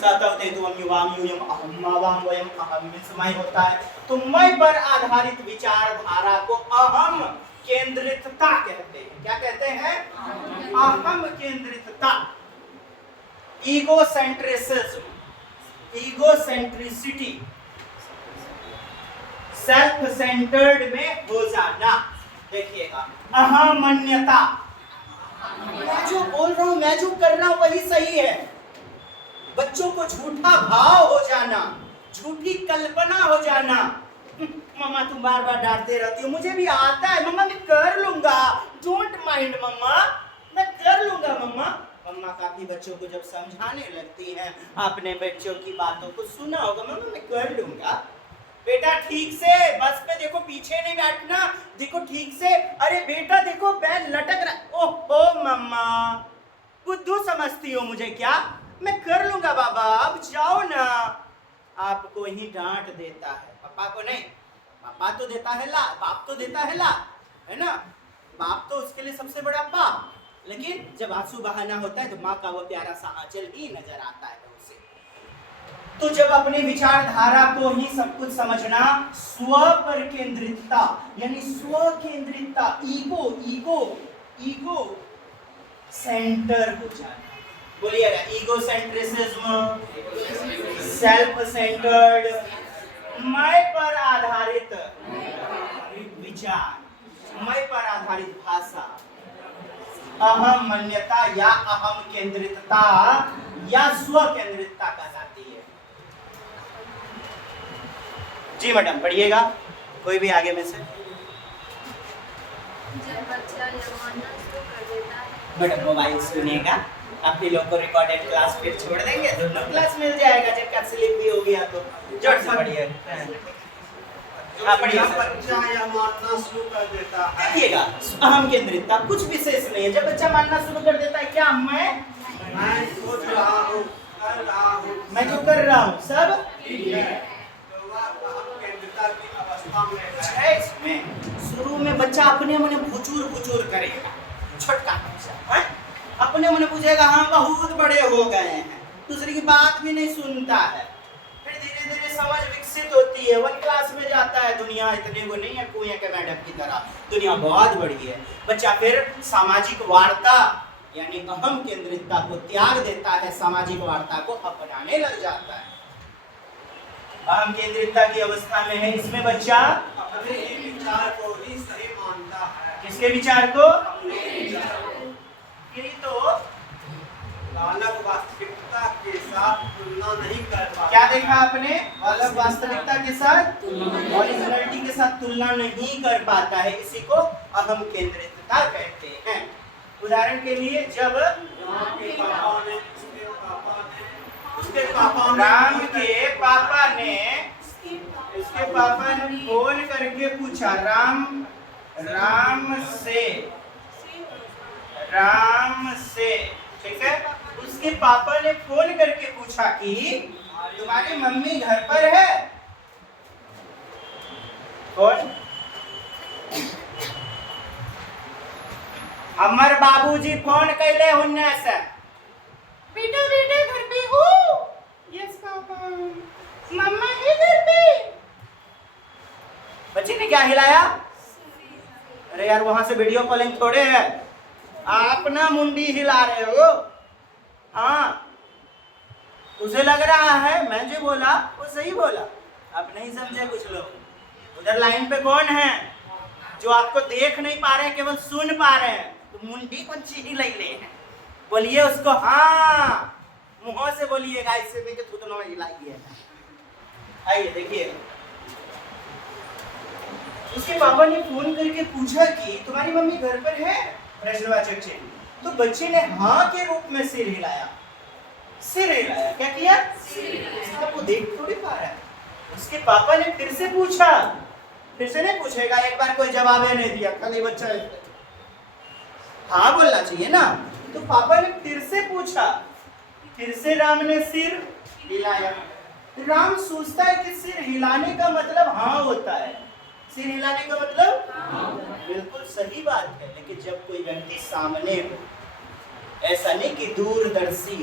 सह तौ ते त्वम युवाम यूयम अहम आवाम वयम। अहम मीन्स मैं होता है। तो मैं पर आधारित विचारधारा को अहम केंद्रितता कहते हैं। क्या कहते हैं? अहम केंद्रितता। ईगोसेंट्रिसिज्म, ईगोसेंट्रिसिटी, सेल्फ सेंटर्ड में हो जाना। देखिएगा, अहमन्यता, मैं जो बोल रहा हूं, मैं जो कर रहा हूं वही सही है। बच्चों को झूठा भाव हो जाना, झूठी कल्पना हो जाना। मम्मा तुम बार बार डांटते रहती हो, मुझे भी आता है मम्मा, मैं कर लूंगा, डोंट माइंड मम्मा, मैं कर लूंगा मम्मा। मम्मा काफी बच्चों को जब समझाने लगती हैं, आपने बच्चों की बातों को सुना होगा, मम्मा मैं कर लूंगा। बेटा ठीक से बस पे देखो, पीछे नहीं बैठना, देखो ठीक से। अरे बेटा देखो बैग लटक रहा। ओहो मम्मा, बुद्धू समझती हो मुझे क्या? मैं कर लूंगा बाबा, अब जाओ ना। आपको ही डांट देता है, पापा को नहीं। पापा तो देता है ला, बाप तो देता है ला, है ना? बाप तो उसके लिए सबसे बड़ा पाप। लेकिन जब आंसू बहाना होता है तो माँ का वो प्यारा सा आंचल ही नजर आता है उसे। तो जब अपने विचारधारा को ही सब कुछ समझना, स्व पर केंद्रितता यानी स्व केंद्रितता, ईगो, ईगो, ईगो सेंटर हो जाना। बोलिएगा, ईगो सेंट्रिसिज्म, सेल्फ सेंटर्ड, मैं पर आधारित विचार, मैं पर आधारित भाषा, अहम मान्यता या अहम केंद्रितता या स्व केंद्रितता कहलाती है। जी मैडम पढ़िएगा, कोई भी आगे में से। जब बच्चा यह मानना शुरू कर देता है। मैडम मोबाइल सुनिएगा, आप ही लोग को रिकॉर्डेड क्लास फिर छोड़ देंगे, दोनों क्लास मिल जाएगा। जिनका स्लिप भी हो गया तो जोर से पढ़िए। बच्चा यह मानना शुरू कर देता है। देखिएगा, अहम केंद्रितता कुछ विशेष नहीं है। जब बच्चा मानना शुरू कर देता है, क्या मैं सोच रहा हूँ, कर रहा हूँ, मैं जो कर रहा हूँ सब ठीक है, तो वह अहम केंद्रितता की अवस्था में है। इसमें शुरू में बच्चा अपने मने भुचूर भुचूर करेगा, छोटका बच्चा है, अपने मने पूछेगा हाँ बहुत बड़े हो गए हैं, दूसरे की बात भी नहीं सुनता है। फिर धीरे धीरे समझ विकसित होती है, 1 क्लास में जाता है। दुनिया इतने को नहीं है कुएं के मैडम की तरह, दुनिया बहुत बड़ी है। बच्चा फिर सामाजिक वार्ता यानी अहम केंद्रितता को त्याग देता है, सामाजिक वार्ता को अपनाने लग जाता है। अहम केंद्रितता की अवस्था में है। इसमें बच्चा अपने ही विचार को ही सही मानता है। किसके विचार को? यही तो अलग वास्तविकता के साथ तुलना नहीं कर पाता। क्या देखा आपने? अलग वास्तविकता के साथ, ओरिजिनलिटी के साथ तुलना नहीं कर पाता है। इसी को अहम केंद्रितता कहते हैं। उदाहरण के लिए, जब राम के पापा ने इसके पापा ने फोन करके पूछा, राम से, ठीक है, उसके पापा ने फोन करके पूछा कि तुम्हारी मम्मी घर पर है? कौन? हमर बाबूजी फोन कैले हुन्ने से बेटा बेटा घर पे हो? Yes papa. मम्मा है घर पे? बच्चे ने क्या हिलाया? अरे यार वहां से वीडियो कॉलिंग थोड़े है, आप ना मुंडी हिला रहे हो। हाँ उसे लग रहा है मैं जो बोला वो सही बोला, आप नहीं समझे कुछ लोग। उधर लाइन पे कौन है जो आपको देख नहीं पा रहे हैं, केवल सुन पा रहे हैं, तो मुंडी कौन सी हिला रहे हैं, बोलिए उसको। हाँ मुंह से बोलिएगा, इससे भी कि थूथनों में हिलाइए। आइए देखिए, उसके पापा ने फोन करके पूछा कि तुम्हारी मम्मी घर पर है, प्रश्नवाचक चिन्ह। तो बच्चे ने हाँ के रूप में सिर हिलाया। सिर हिलाया, क्या किया? सिर। वो देख थोड़ी पा रहा है। उसके पापा ने फिर से पूछा, फिर से नहीं पूछेगा, एक बार कोई जवाब ही नहीं दिया, खाली बच्चा हाँ बोलना चाहिए ना। तो पापा ने फिर से पूछा, फिर से राम ने सिर हिलाया। राम सोचता है कि सिर हिलाने का मतलब हाँ होता है, सिर हिलाने का मतलब बिल्कुल सही बात है। लेकिन जब कोई व्यक्ति सामने हो, ऐसा नहीं कि दूरदर्शी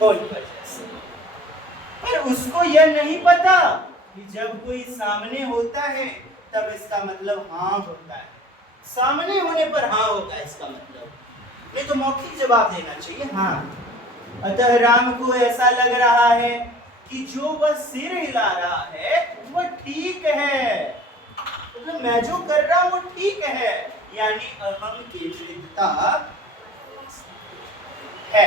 हो, पर उसको यह नहीं पता कि जब कोई सामने होता है तब इसका मतलब हाँ होता है, सामने होने पर हाँ होगा इसका मतलब, नहीं तो मौखिक जवाब देना चाहिए हाँ। अतः राम को ऐसा लग रहा है कि जो वह सिर हिला रहा है वह ठीक है, मतलब मैं जो कर रहा हूं वो ठीक है, यानी अहम केंद्रितता है।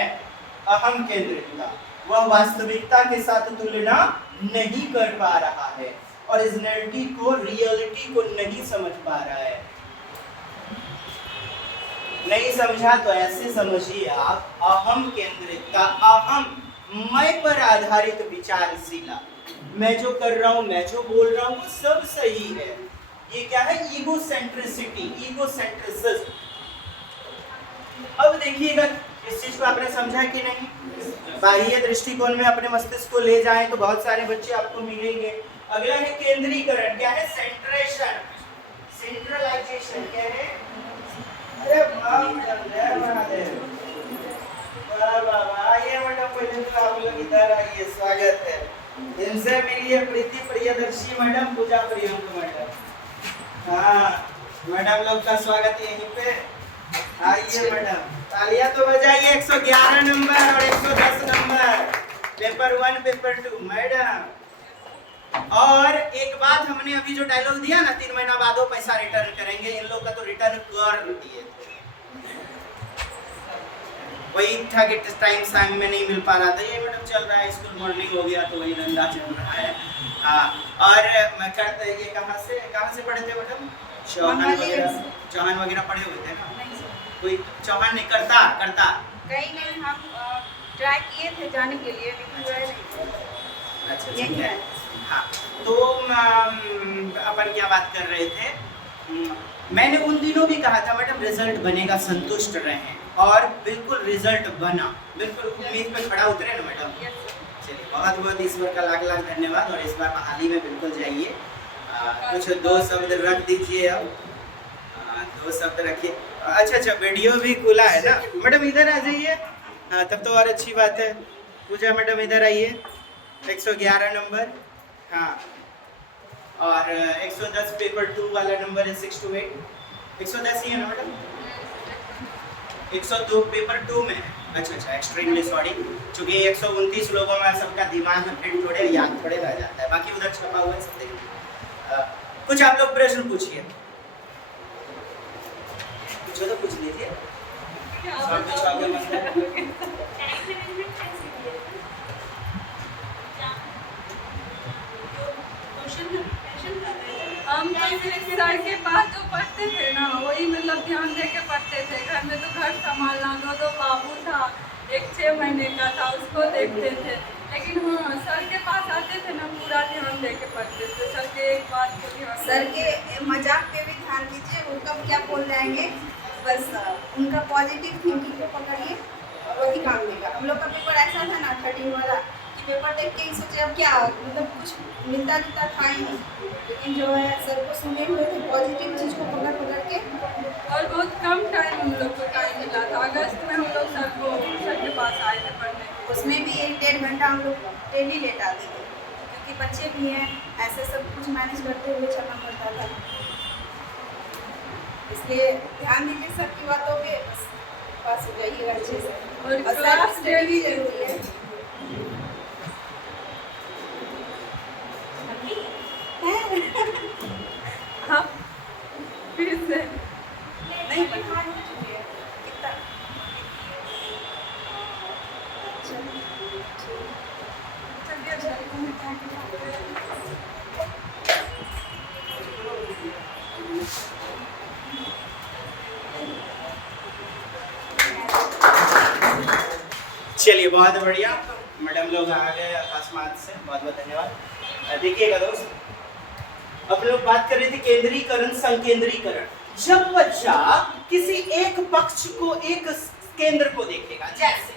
अहम केंद्रितता, वह वास्तविकता के साथ तुलना नहीं कर पा रहा है, ओरिजिनलिटी को, रियलिटी को नहीं समझ पा रहा है। नहीं समझा तो ऐसे समझिए आप, अहम केंद्रितता, अहम मैं पर आधारित विचारशीला, मैं जो कर रहा हूं, मैं जो बोल रहा हूं वो सब सही है। ये क्या है? Egocentricity, egocentrism. अब देखिएगा इस चीज को आपने समझा कि नहीं? बाह्य दृष्टिकोण में अपने मस्तिष्क को ले जाएं तो बहुत सारे बच्चे आपको मिलेंगे। अगला है केंद्रीकरण, क्या है? सेंट्रेशन, सेंट्रलाइजेशन, क्या है? अरे आइए मैडम, पहले तो आप लोग इधर आइए, स्वागत है। इनसे मिलिए प्रीति प्रियदर्शी मैडम, पूजा प्रियंक मैडम। हाँ मैडम लोग का स्वागत यहीं पे, आइए मैडम, तालियां तो बजाइए। 111 नंबर और 110 नंबर, पेपर 1 पेपर 2 मैडम। और एक बात, हमने अभी जो डायलॉग दिया ना 3 महीना बाद वो पैसा रिटर्न करेंगे, इन लोग का तो रिटर्न कर दिए थे। वही था कि टाइम टाइम में नहीं मिल पा रहा था। ये मैडम चल रहा है, स्कूल मॉर्निंग हो गया तो वही धंधा चल रहा है। हाँ, और मैं करते ये कहाँ से पढ़े थे मैडम? चौहान वगैरह पढ़े हुए थे ना? कोई चौहान नहीं, करता कहीं नहीं, हम ट्राई किए थे जाने के लिए लेकिन अच्छा ठीक है। हाँ तो अपन क्या बात कर रहे थे? मैंने उन दिनों भी कहा था मैडम रिजल्ट बनेगा, संतुष्ट रहें, और बिल्कुल रिजल्ट बना, बिल्कुल उम्मीद पे खड़ा उतरे ना मैडम। चलिए बहुत बहुत ईश्वर का लाख लाख धन्यवाद। और इस बार बहाली में बिल्कुल जाइए, कुछ 2 शब्द रख दीजिए। अब 2 शब्द रखिए। अच्छा वीडियो भी खुला है ना मैडम, इधर आ जाइए। हाँ तब तो और अच्छी बात है। पूजा मैडम इधर आइए, 111 नंबर। हाँ और 110 पेपर 2 वाला नंबर है 6 to 8। 110 ही है ना मैडम? 102 पेपर 2 में है। अच्छा एक्सट्रीमली सॉरी, क्योंकि 129 लोगों में सबका दिमाग में प्रिंट थोड़े याद थोड़े रह जाता है, बाकी उधर छपा हुआ है सब देखिए। कुछ आप लोग प्रश्न पूछिए, पूछो तो पूछ लीजिए। हम सर के पास जो पढ़ते थे ना वही मतलब ध्यान दे के पढ़ते थे। घर में तो घर संभालना, 2 बाबू था, एक 6 महीने का था, उसको देखते थे। लेकिन हाँ सर के पास आते थे ना, पूरा ध्यान दे के पढ़ते थे। सर के एक बात को ध्यान, सर के मजाक पे भी ध्यान दीजिए, वो कब क्या बोल जाएंगे, बस उनका पॉजिटिव थिंकिंग को पकड़िए, वही काम देगा। हम लोग का पेपर ऐसा था ना 13 वाला कि पेपर देख के ही सोचे अब क्या मतलब कुछ मिलता जुलता था ही नहीं, लेकिन जो है सर को सुने हुए थे पॉजिटिव चीज़ को पकड़ पकड़ के। और बहुत कम टाइम हम लोग को टाइम मिला था, अगस्त में हम लोग सर के पास आए थे पढ़ने। उसमें भी 1-1.5 घंटा हम लोग डेली लेट आते थे, क्योंकि बच्चे भी हैं, ऐसे सब कुछ मैनेज करते हुए चलना पड़ता था। इसलिए ध्यान दीजिए सबकी बातों पे, बस पास हो जाइएगा अच्छे से। और सेल्फ क्लास स्टडी भी जरूरी है। हाँ फिर से नहीं पढ़ा हो चुकी है कितना। चलिए बहुत बढ़िया, मैडम लोग आ गए अकस्मात से, बहुत बहुत धन्यवाद। देखिएगा दोस्त, अब लोग बात कर रहे थे केंद्रीकरण संकेंद्रीकरण। जब बच्चा किसी एक पक्ष को, एक केंद्र को देखेगा, जैसे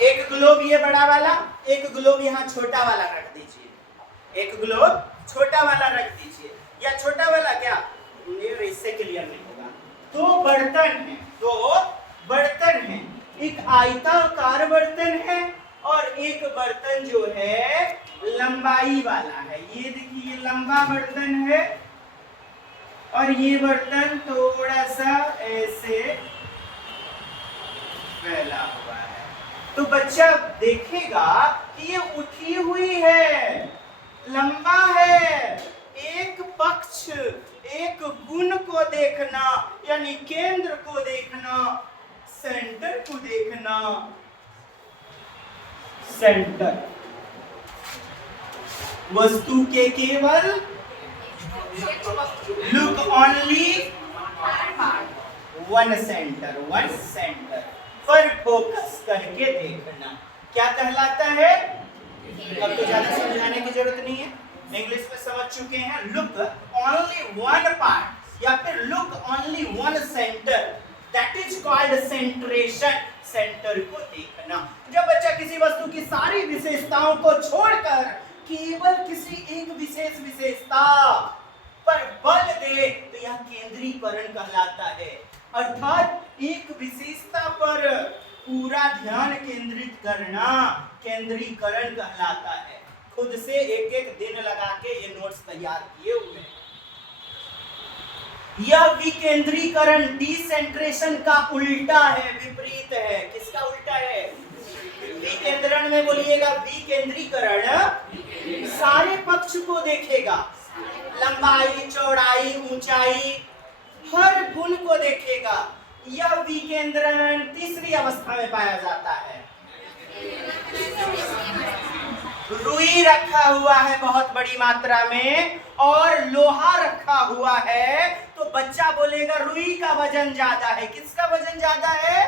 एक ग्लोब ये बड़ा वाला, एक ग्लोब यहाँ छोटा वाला रख दीजिए, एक ग्लोब छोटा वाला रख दीजिए, या छोटा वाला क्या, इससे क्लियर नहीं होगा। दो बर्तन है, दो बर्तन है, एक आयताकार बर्तन है और एक बर्तन जो है लंबाई वाला है। ये देखिए, ये लंबा बर्तन है और ये बर्तन थोड़ा सा ऐसे फैला हुआ है। तो बच्चा देखेगा कि ये उठी हुई है, लंबा है। एक पक्ष, एक गुण को देखना, यानी केंद्र को देखना, सेंटर को देखना, सेंटर वस्तु के केवल look only one centre, one centre पर फोकस करके देखना क्या कहलाता है। अब तो ज्यादा समझाने की जरूरत नहीं है, इंग्लिश में समझ चुके हैं। लुक ओनली वन पार्ट या फिर look only one centre, that is called सेंट्रेशन। Centre को देखना। जब बच्चा किसी वस्तु की सारी विशेषताओं को छोड़कर केवल किसी एक विशेष विशेषता पर बल दे तो यह केंद्रीकरण कहलाता है। अर्थात एक विशेषता पर पूरा ध्यान केंद्रित करना केंद्रीकरण कहलाता है। खुद से एक एक दिन लगा के ये नोट्स तैयार किए हुए हैं। यह विकेंद्रीकरण डिसेंट्रेशन का उल्टा है, विपरीत है। किसका उल्टा है? विकेंद्रण में बोलिएगा विकेंद्रीकरण सारे पक्ष को देखेगा, लंबाई, चौड़ाई, ऊंचाई, हर गुण को देखेगा। यह विकेंद्रण तीसरी अवस्था में पाया जाता है। रुई रखा हुआ है बहुत बड़ी मात्रा में और लोहा रखा हुआ है, तो बच्चा बोलेगा रुई का वजन ज्यादा है। किसका वजन ज्यादा है?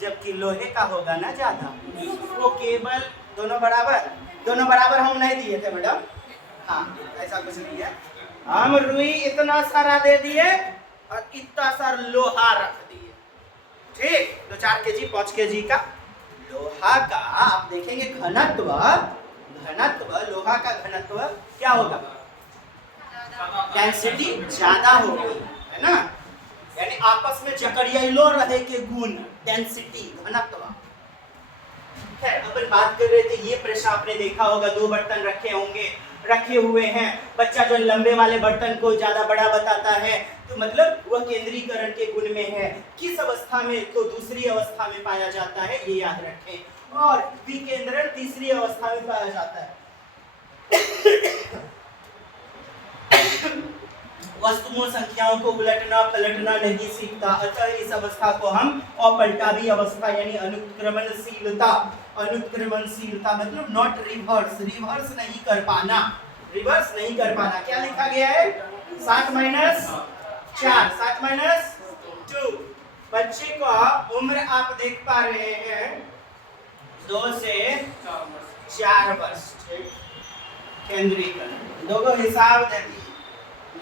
जबकि लोहे का होगा ना ज्यादा। वो केवल दोनों बराबर हम नहीं दिए थे मैडम। हाँ, ऐसा कुछ नहीं है। हम रुई इतना सारा दे दिए और इतना सारा लोहा रख दिए। ठीक, 2-4 केजी 5 केजी का लोहा का आप देखेंगे घनत्व, लोहा का घनत्व क्या होगा? डेंसिटी ज्यादा होगी, है ना। यानी आपस में जकड़ियालो रहे के गुण, डेंसिटी, घनत्व। खैर, अपन बात कर रहे थे, ये प्रश्न आपने देखा होगा, 2 बर्तन रखे हुए हैं। बच्चा जो लंबे वाले बर्तन को ज्यादा बड़ा बताता है तो मतलब वह केंद्रीकरण के गुण में है। किस अवस्था में? तो दूसरी अवस्था में पाया जाता है, ये याद रखें। और विकेंद्रण तीसरी अवस्था में पाया जाता है। वस्तुओं संख्याओं को उलटना पलटना नहीं सीखता, अतः इस अवस्था को हम अपलटावी अवस्था यानी अनुत्क्रमणशीलता मतलब नॉट रिवर्स नहीं कर पाना, क्या लिखा गया है? 7 - 4 7 - 2। बच्चे का उम्र आप देख पा रहे हैं 2 से 4 वर्ष। केंद्रीकरण 2 को हिसाब दे दिए,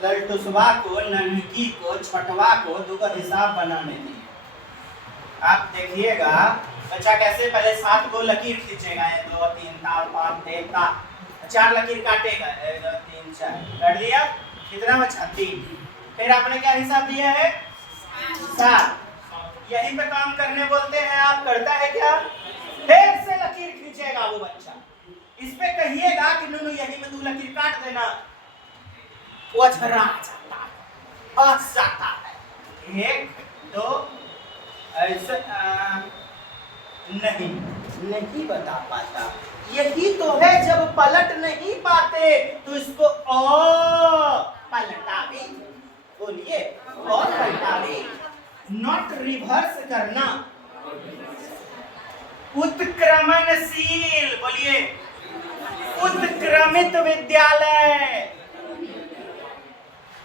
ललटुसवा को, नन्ही को, छठवा को 2 का हिसाब बनाने दिए। आप देखिएगा बच्चा कैसे? पहले 7 गो लकीर खींचेगा, 1 2 3 4 5 देखता, 4 लकीर काटेगा, 1 2 3 4 काट दिया। कितना बचा? 3। फिर आपने क्या हिसाब दिया है? 7। यहीं पे काम करने बोलते हैं आप, करता है क्या? फिर से लकीर खींचेगा वो बच्चा। इस पे कहिएगा कि नूनू यहीं में 2 लकीर काट देना, वो झर्रा जाता है, फंस जाता है। 1 2 ऐसे नहीं बता पाता। यही तो है, जब पलट नहीं पाते तो इसको पलटावी बोलिए, और पलटावी, नॉट रिवर्स करना। उत्क्रमणशील बोलिए, उत्क्रमित विद्यालय,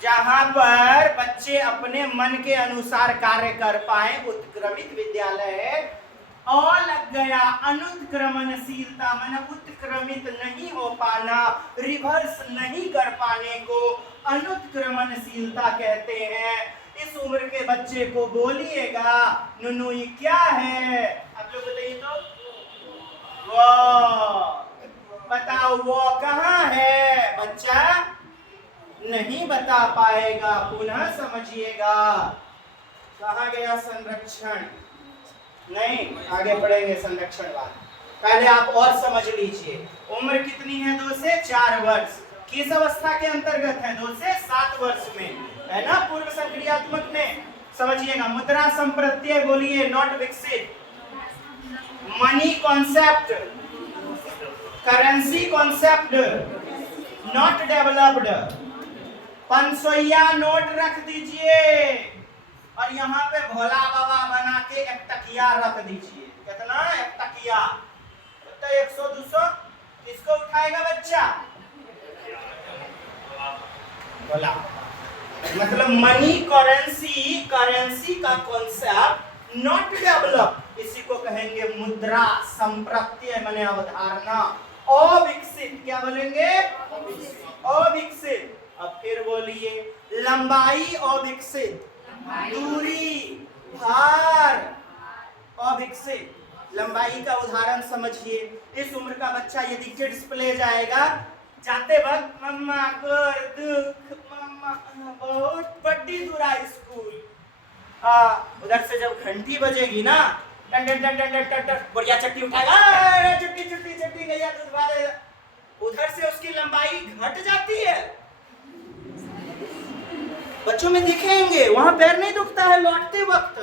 जहां पर बच्चे अपने मन के अनुसार कार्य कर पाए, उत्क्रमित विद्यालय। और लग गया अनुत्क्रमणशीलता, माने उत्क्रमित नहीं हो पाना, रिवर्स नहीं कर पाने को अनुत्क्रमणशीलता कहते हैं। इस उम्र के बच्चे को बोलिएगा नूनू ये क्या है, आप लोग बताइए तो। वो बताओ वो कहाँ है? बच्चा नहीं बता पाएगा, पुनः समझिएगा। कहाँ गया संरक्षण? नहीं, आगे बढ़ेंगे संरक्षण बाद। पहले आप और समझ लीजिए, उम्र कितनी है? 2 से 4 वर्ष। किस अवस्था के अंतर्गत है? 2 से 7 वर्ष में, है ना, पूर्व संक्रियात्मक में। समझिएगा, मुद्रा संप्रत्यय बोलिए, नॉट विकसित। Money concept, currency concept, not developed. 500 note रख दीजिए और यहाँ पे भोला बाबा बना के 1 टकिया रख दीजिए। कितना? 1 टकिया। तो 100 200 किसको उठाएगा बच्चा? भोला। मतलब मनी करेंसी, करेंसी का कॉन्सेप्ट नॉट डेवलप, इसी को कहेंगे मुद्रा संप्रत्यय, माने अवधारणा अविकसित। क्या बोलेंगे? अविकसित। अब फिर बोलिए, लंबाई अविकसित, दूरी, भार अविकसित। लंबाई का उदाहरण समझिए, इस उम्र का बच्चा यदि किड्स प्ले जाएगा, जाते वक्त मम्मा को दुख, मम्मा बहुत बड़ी दूरा स्कूल, उधर से जब घंटी बजेगी ना, टन टन टन टन टन टन, बढ़िया चट्टी उठाएगा, चट्टी चट्टी चट्टी गैया दूध वाले, उधर से उसकी लंबाई घट जाती है। बच्चों में दिखेंगे, वहां पैर नहीं दुखता है लौटते वक्त।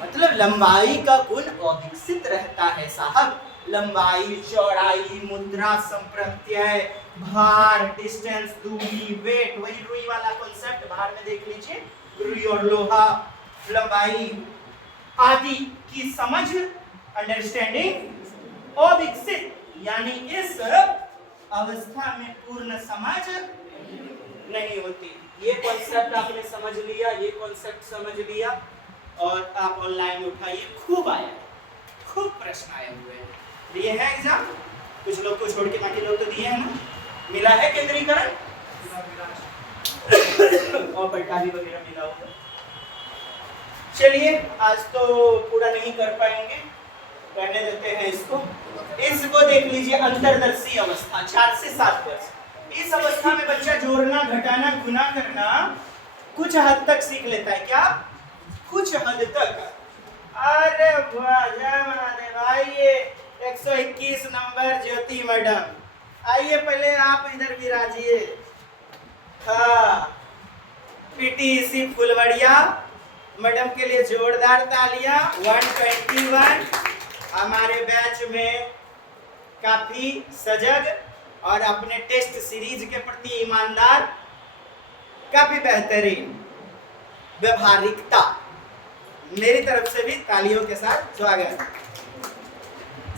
मतलब लंबाई का गुण अविकसित रहता है साहब। लंबाई, चौड़ाई, मुद्रा संप्रत्यय, भार, डिस्टेंस, दूरी, वेट, वही रुई वाला कॉन्सेप्ट भार में देख लीजिए, रुई और लोहा, लंबाई आदि की समझ, अंडरस्टैंडिंग अविकसित, यानी इस अवस्था में पूर्ण समझ नहीं होती। ये कॉन्सेप्ट आपने समझ लिया, ये कॉन्सेप्ट समझ लिया, और आप ऑनलाइन उठाइए, खूब आया, खूब प्रश्न आए हुए हैं। दिए हैं एग्जाम? कुछ लोग को छोड़ के बाकी लोग तो दिए हैं ना? मिला है केंद्रीकरण और पलटावी वगैरह मिला होगा। चलिए, आज तो पूरा नहीं कर पाएंगे, रहने देते हैं इसको। इसको देख लीजिए, अंतर्दर्शी अवस्था, 4 से 7 वर्ष। इस अवस्था में बच्चा जोड़ना, घटाना, गुना करना कुछ हद तक सीख लेता है। क्या? कुछ हद तक। अरे वाह, जय महादेव। आइए 121 नंबर ज्योति मैडम, आइए पहले आप इधर विराजिए। हाँ, पीटीसी फुलवड़िया मैडम के लिए जोरदार तालियां। 121 हमारे बैच में काफी सजग और अपने टेस्ट सीरीज के प्रति ईमानदार, काफी बेहतरीन व्यवहारिकता। मेरी तरफ से भी तालियों के साथ स्वागत।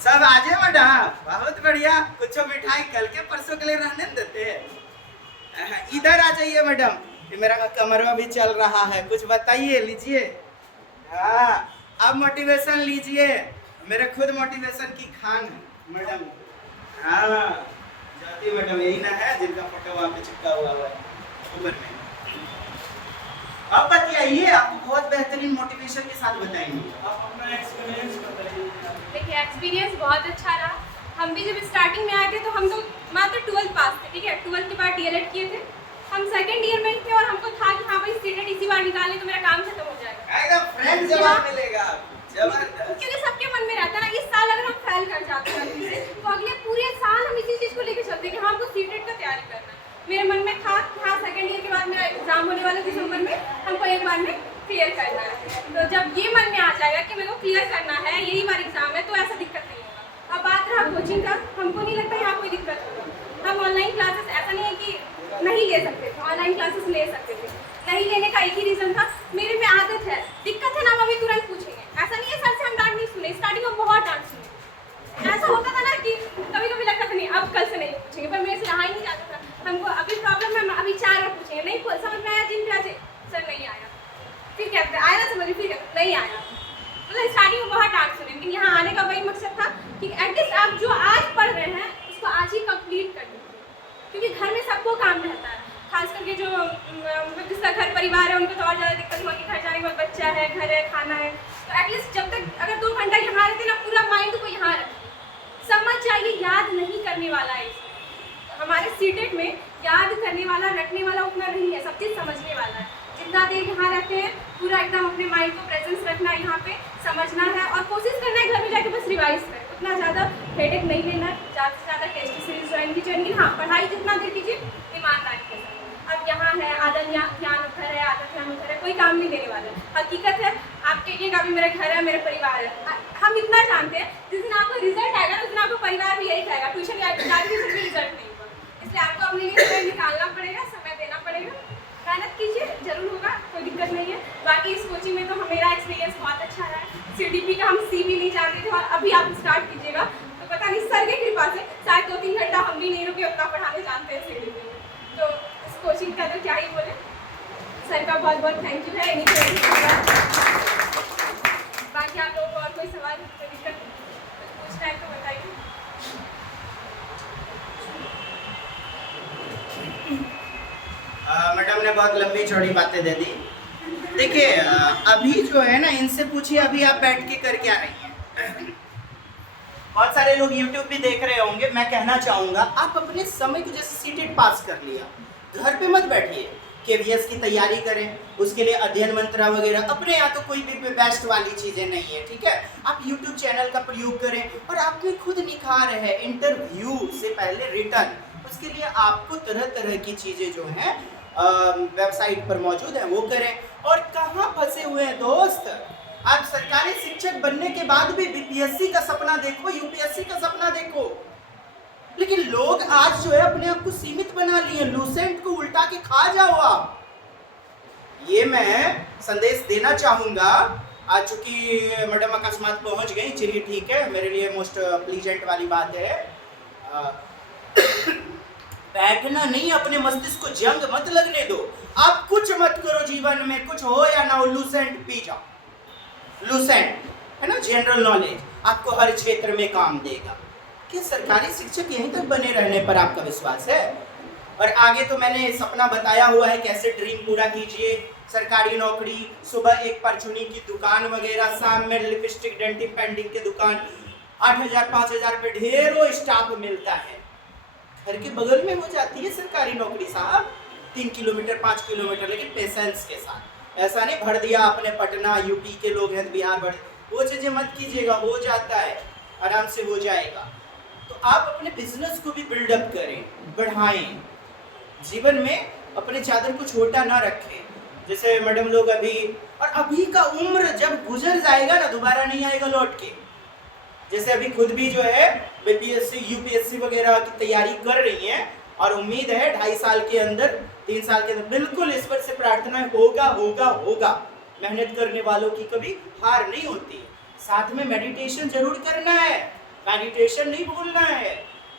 सब आ जाए मैडम, बहुत बढ़िया। कुछ मिठाई कल के परसों के लिए रहने देते हैं। इधर आ जाइए मैडम, मेरा कमरा भी चल रहा है, कुछ बताइए, लीजिए। हाँ, अब मोटिवेशन लीजिए, मेरे खुद मोटिवेशन की खान है मैडम। हाँ, जाती मैडम यही ना है जिनका फोटो वहाँ पे चिपका हुआ है ऊपर में। अब बताइए, आपको बहुत बेहतरीन मोटिवेशन के साथ बताएंगे। आप अपना एक्सपीरियंस बताइए। देखिए एक्सपीरियंस बहुत अच्छा रहा। हम भी जब स्टार्टिंग में आए थे तो हम तो मात्र 12th पास थे, ठीक है। 12th के बाद डीएलएड किए थे। हम सेकंड ईयर में थे और हमको था कि हाँ भाई सीटेट इसी बार निकालें तो मेरा काम खत्म हो जाएगा, एकदम फ्रेंड जवाब मिलेगा, जबरदस्त। क्योंकि सबके मन में रहता है ना इस साल अगर हम फेल कर जाते हैं गलती से तो अगले पूरे साल हम इसी चीज़ को लेकर चलते हैं कि हाँ हमको सीटेट का तैयारी करना है। मेरे मन में था कि हाँ सेकंड ईयर के बाद मेरा एग्जाम होने वाला दिसंबर में, हमको एक बार में क्लियर करना है। तो जब ये मन में आ जाएगा कि मेरे को क्लियर करना है, यही बार एग्जाम है, तो ऐसा दिक्कत नहीं होगा। अब बात रहा कोचिंग का, हमको नहीं लगता यहाँ कोई दिक्कत होगा। हम ऑनलाइन क्लासेस, ऐसा नहीं है कि नहीं ले सकते थे, ऑनलाइन क्लासेस ले सकते थे। नहीं लेने का एक ही रीज़न था, मेरे में आदत है, दिक्कत है ना हम अभी तुरंत पूछेंगे। ऐसा नहीं है सर से हम डांट नहीं सुने, स्टार्टिंग में बहुत डांट सुने। ऐसा होता था ना कि कभी कभी लगता था नहीं अब कल से नहीं पूछेंगे, पर मेरे से रहा ही नहीं जाता था। हमको अभी प्रॉब्लम है, अभी 4 बार पूछेंगे, नहीं समझ में आया जिन प्याजे सर नहीं आया, फिर कहते आया ना समझ, फिर नहीं आया। मतलब स्टार्टिंग में बहुत डांट सुने, लेकिन यहाँ आने का वही मकसद था कि एटलीस्ट आप जो आज पढ़ रहे हैं उसको आज ही कंप्लीट कर दीजिए, क्योंकि घर में सबको काम रहता है। खास करके जो जिसका घर परिवार है उनको तो और ज़्यादा दिक्कत हुआ कि घर जाने के बाद बच्चा है, घर है, खाना है। तो एटलीस्ट जब तक अगर 2 घंटा यहाँ रहते ना, पूरा माइंड को यहाँ रखिए, समझ जाइए, याद नहीं करने वाला है इसमें। हमारे सीटेट में याद करने वाला, रखने वाला उतना नहीं है, सब चीज़ समझने वाला है। जितना देर यहाँ रहते हैं पूरा एकदम अपने माइंड को प्रेजेंस रखना है, यहाँ पे समझना है और कोशिश करना है घर में जाके बस रिवाइज करें। उतना ज़्यादा हेडेक नहीं लेना, ज़्यादा से ज़्यादा टेस्ट सीरीज ज्वाइन कीजिए, लेकिन हाँ पढ़ाई जितना देर कीजिए ईमानदारी के साथ। अब यहाँ है आधा ध्यान उधर है, आधा ध्यान उधर है, कोई काम नहीं देने वाला है। हकीकत है आप कहिएगा अभी मेरा घर है, मेरा परिवार है। हम इतना जानते हैं जिस दिन आपको रिजल्ट आएगा ना उस दिन आपको परिवार भी यही कहेगा ट्यूशन भी रिजल्ट नहीं हुआ। इसलिए आपको अपने लिए समय निकालना पड़ेगा, समय देना पड़ेगा, मेहनत कीजिए, जरूर होगा, कोई दिक्कत नहीं है। बाकी इस कोचिंग में तो मेरा एक्सपीरियंस बहुत अच्छा रहा है। CDP का हम सी भी नहीं जानते थे और अभी आप स्टार्ट कीजिएगा तो पता नहीं सर की कृपा से शायद 2-3 घंटा हम भी नहीं रुके, उतना पढ़ाने जानते हैं CDP में। तो इस कोचिंग का तो क्या ही बोले, सर का बहुत बहुत थैंक यू है। बाकी आप लोगों को और कोई सवाल, कोई दिक्कत पूछना है तो बताइए। मैडम ने बहुत लंबी चौड़ी बातें दे दी। देखिए अभी जो है ना इनसे पूछिए अभी आप बैठ के कर क्या रही हैं। बहुत सारे लोग YouTube भी देख रहे होंगे। मैं कहना चाहूँगा आप अपने समय को, जैसे सीटेट पास कर लिया, घर पे मत बैठिए, KVS की तैयारी करें, उसके लिए अध्ययन मंत्रा वगैरह। अपने यहाँ तो कोई भी बेस्ट वाली चीज़ें नहीं है, ठीक है। आप YouTube चैनल का प्रयोग करें और आप में खुद निखार है। इंटरव्यू से पहले रिटर्न, उसके लिए आपको तरह तरह की चीज़ें जो हैं वेबसाइट पर मौजूद है वो करें। और कहाँ फंसे हुए हैं दोस्त, आप सरकारी शिक्षक बनने के बाद भी BPSC का सपना देखो, UPSC का सपना देखो, लेकिन लोग आज जो है अपने आप को सीमित बना लिए। लूसेंट को उल्टा के खा जाओ आप, ये मैं संदेश देना चाहूंगा। आज चूंकि मैडम अकस्मात पहुंच गई, चलिए ठीक है, मेरे लिए मोस्ट प्लीजेंट वाली बात है। बैठना नहीं, अपने मस्तिष्क को जंग मत लगने दो। आप कुछ मत करो जीवन में, कुछ हो या ना हो, लूसेंट पी जाओ। लूसेंट है ना, जनरल नॉलेज आपको हर क्षेत्र में काम देगा। क्या सरकारी शिक्षक यहीं तक बने रहने पर आपका विश्वास है? और आगे तो मैंने सपना बताया हुआ है कैसे ड्रीम पूरा कीजिए। सरकारी नौकरी, सुबह एक परचूनी की दुकान वगैरह, शाम में लिपस्टिक डेंटिंग पेंटिंग की दुकान, 8,000 5,000 पे ढेरों स्टाफ मिलता है। घर के बगल में हो जाती है सरकारी नौकरी साहब, 3 किलोमीटर 5 किलोमीटर, लेकिन पेशेंस के साथ। ऐसा नहीं भर दिया आपने पटना, यूपी के लोग हैं बिहार भर, वो चीज़ें मत कीजिएगा, हो जाता है, आराम से हो जाएगा। तो आप अपने बिजनेस को भी बिल्डअप करें, बढ़ाएं, जीवन में अपने चादर को छोटा ना रखें। जैसे मैडम लोग अभी, और अभी का उम्र जब गुजर जाएगा ना दोबारा नहीं आएगा लौट के। जैसे अभी खुद भी जो है BPSC UPSC वगैरह की तैयारी कर रही हैं और उम्मीद है 2.5 साल के अंदर, 3 साल के अंदर, बिल्कुल ईश्वर से प्रार्थना है होगा होगा होगा। मेहनत करने वालों की कभी हार नहीं होती। साथ में मेडिटेशन जरूर करना है, मेडिटेशन नहीं भूलना है,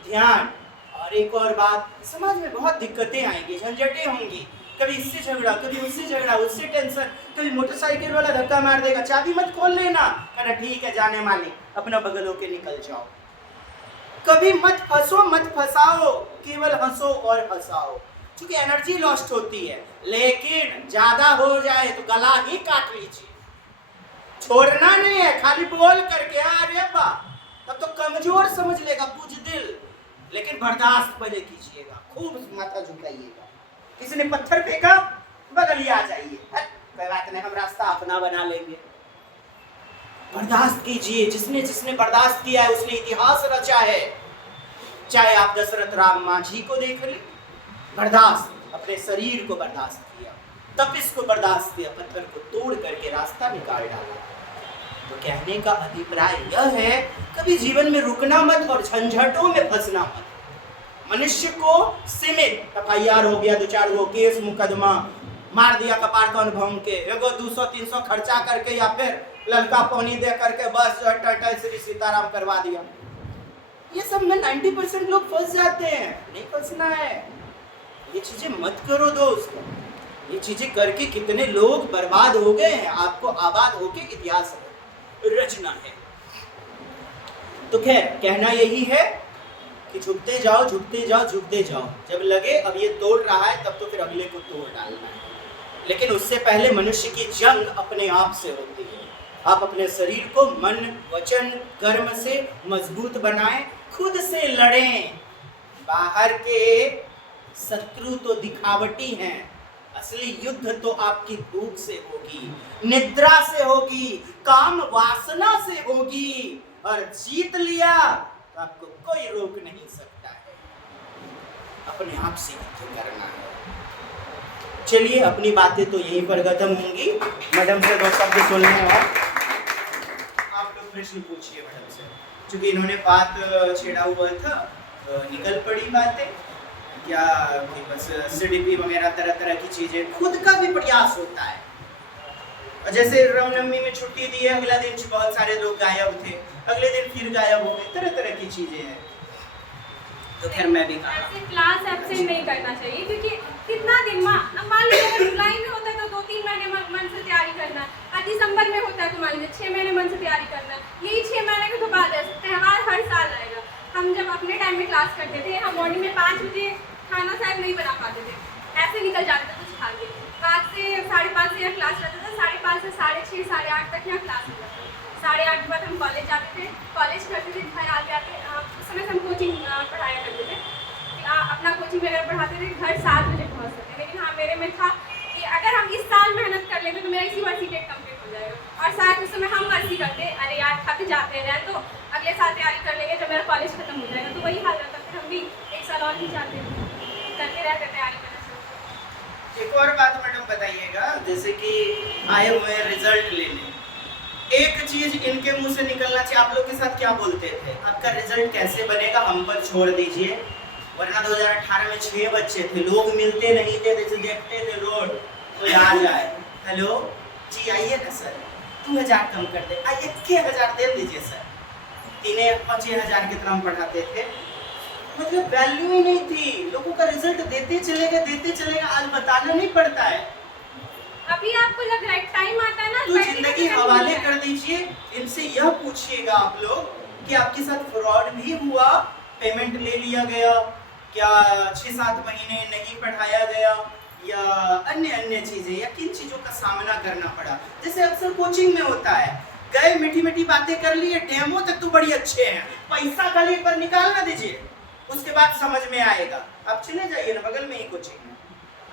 ध्यान। और एक और बात, समाज में बहुत दिक्कतें आएंगी, झंझटें होंगी, कभी इससे झगड़ा, कभी उससे झगड़ा, उससे टेंशन, कभी मोटरसाइकिल वाला धक्का मार देगा, चाबी मत खोल लेना, कहना ठीक है जाने मालिक, अपना बगल होके निकल जाओ। कभी मत फंसो, मत फंसाओ, केवल हंसो और हंसाओ, क्योंकि एनर्जी लॉस्ट होती है। लेकिन ज्यादा हो जाए तो गला ही काट लीजिए। छोड़ना नहीं है, खाली बोल करके अरे बा, तब तो कमजोर समझ लेगा बुजदिल। लेकिन बर्दाश्त पहले कीजिएगा, खूब माथा झुकाइएगा। किसी ने पत्थर फेंका, बगलिए आ जाइए, कोई बात नहीं, हम रास्ता अपना बना लेंगे। बर्दाश्त कीजिए, जिसने जिसने बर्दाश्त किया है उसने इतिहास रचा है। चाहे आप दशरथ राम मांझी को देख लें, बर्दाश्त, अपने शरीर को बर्दाश्त किया, तपिश को बर्दाश्त किया, पत्थर को तोड़ करके रास्ता निकाल डाला। तो कहने का अभिप्राय यह है, कभी जीवन में रुकना मत और झंझटों में फंसना मत। मनुष्य को सीमित FIR हो गया, 2-4 गो केस मुकदमा, मार दिया कपार कौन भौं के, एगो 200-300 खर्चा करके या फिर ललका पानी दे करके बस जो है टाटा श्री सीताराम करवा दिया। ये सब में 90% लोग फंस जाते हैं, नहीं फंसना है। ये चीजें मत करो दोस्त, ये चीजें करके कितने लोग बर्बाद हो गए हैं। आपको आबाद होके इतिहास रचना है। तो खैर कहना यही है कि झुकते जाओ, झुकते जाओ, झुकते जाओ। जब लगे अब ये तोड़ रहा है, तब तो फिर अगले को तोड़ डालना है। लेकिन उससे पहले मनुष्य की जंग अपने आप से होती है। आप अपने शरीर को मन, वचन, कर्म से मजबूत बनाएं, खुद से लड़ें। बाहर के शत्रु तो दिखावटी हैं, असली युद्ध तो आपकी भूख से होगी, निद्रा से होगी, काम वासना से होगी। और जीत लिया तो आपको कोई रोक नहीं सकता है। अपने आप से युद्ध करना है। चलिए, अपनी बातें तो यहीं पर खत्म होंगी। मैडम से 2 शब्द सुनने और आप लोग प्रश्न पूछिए मैडम से, क्योंकि इन्होंने बात छेड़ा हुआ था, निकल पड़ी बातें क्या कि बस CDP वगैरह तरह तरह की चीजें। खुद का भी प्रयास होता है। जैसे रामनवमी में छुट्टी दी है, अगला दिन बहुत सारे लोग गायब थे, अगले दिन फिर गायब हो गए, तरह तरह की चीजें हैं। तो खैर मैं भी कहा ऐसे क्लास एब्सेंट नहीं करना चाहिए, क्योंकि कितना दिन मान लीजिए अगर जुलाई में होता है तो 2-3 महीने मन से तैयारी करना, और दिसंबर में होता है तो मान लीजिए 6 महीने मन से तैयारी करना। यही 6 महीने के तो बाद है, त्यौहार हर साल आएगा। हम जब अपने टाइम में क्लास करते थे, हम मॉर्निंग में 5 बजे खाना शायद नहीं बना पाते थे, ऐसे निकल जाते थे कुछ खा के। 5 से 5:30 से यहाँ क्लास रहता था, 5:30 से 6:30 8:30 तक यहाँ क्लास होता था। 8:30 के बाद हम कॉलेज जाते थे, कॉलेज करते थे, घर आ जाते। उस समय हम कोचिंग पढ़ाया करते थे, अपना कोचिंग वगैरह पढ़ाते थे, घर 7 बजे पहुँचते थे। लेकिन हाँ, मेरे में था कि अगर हम इस साल मेहनत कर लेते तो मेरा इसी बार सीटेट कंप्लीट हो जाएगा। और शायद उस समय हम मस्ती करते, अरे यार थक जाते हैं, तो अगले साल तैयारी कर लेंगे जब मेरा कॉलेज खत्म हो जाएगा। तो वही हाल रहता, फिर हम भी 1 साल और भी चाहते करते रहते तैयारी करने से। एक और बात मैडम बताइएगा, जैसे कि आए हुए रिजल्ट लेने, एक चीज इनके मुंह से निकलना चाहिए। आप लोग के साथ क्या बोलते थे, आपका रिजल्ट कैसे बनेगा हम पर छोड़ दीजिए, वरना 2018 में 6 बच्चे थे, लोग मिलते नहीं थे, जैसे देखते थे रोड कोई आ जाए, हेलो जी आइए ना सर, 2000 कम कर दे, आइए 1000 दे दीजिए सर। 3-5,000 कितना हम पढ़ाते थे, मतलब वैल्यू ही नहीं थी। लोगों का रिजल्ट देते चलेगा, आज बताना नहीं पड़ता है। अभी आपको लग रहा है टाइम आता है ना, तो जिंदगी हवाले कर दीजिए। इनसे यह पूछिएगा आप लोग कि आपके साथ फ्रॉड भी हुआ, पेमेंट ले लिया गया क्या, 6-7 महीने नहीं पढ़ाया गया, या अन्य चीजें, या किन चीजों का सामना करना पड़ा। जैसे अक्सर कोचिंग में होता है, गए मीठी बातें कर लिए, डेमो तक तो बड़ी अच्छे हैं, पैसा खाली एक बार निकाल ना दीजिए, उसके बाद समझ में आएगा। आप चले जाइए ना, बगल में ही कोचिंग है,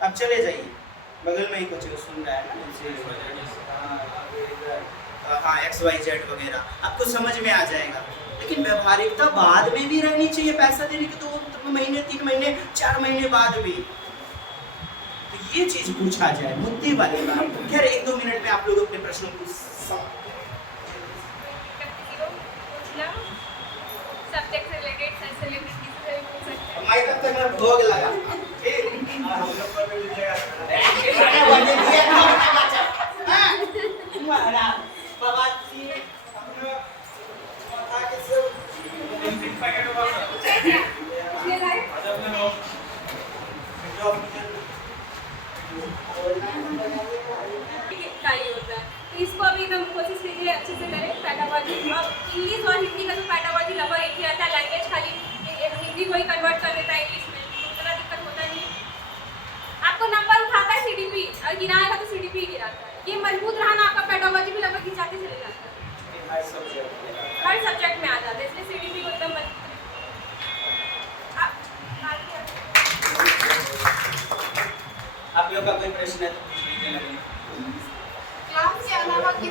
आप चले जाइए, बगल में ही कोचिंग सुन रहा है ना, हाँ XYZ वगैरह, आपको समझ में आ जाएगा। लेकिन व्यवहारिकता बाद में भी रहनी चाहिए, पैसा देने के 2 महीने 3 महीने 4 महीने बाद भी। तो ये चीज पूछा जाए, मुद्दे वाली बात। खैर 1-2 मिनट में आप लोग अपने प्रश्नों को सब्जेक्ट से रिलेटेड, सेंस से रिलेटेड किसी से भी पूछ सकते हैं। माइक तक मैं भोग लगा, ठीक हम लोग पर भी मिलेगा बाबा जी अपना माथा के सब पैकेट ये लाइव का ही होता है, तो इसको अभी एकदम कोशिश कीजिए अच्छे से करें। पैडागॉजी, अब इंग्लिश और हिंदी का तो पैडागॉजी लगभग एक ही रहता है, लैंग्वेज खाली हिंदी को ही कन्वर्ट कर देता है इंग्लिश में, तो उतना दिक्कत होता नहीं है। आपको नंबर उठाता है CDP, और गिराएगा तो CDP ही गिराता है। ये मजबूत रहा ना, आपका पैडागॉजी भी लगभग खिंचाते चले जाता है।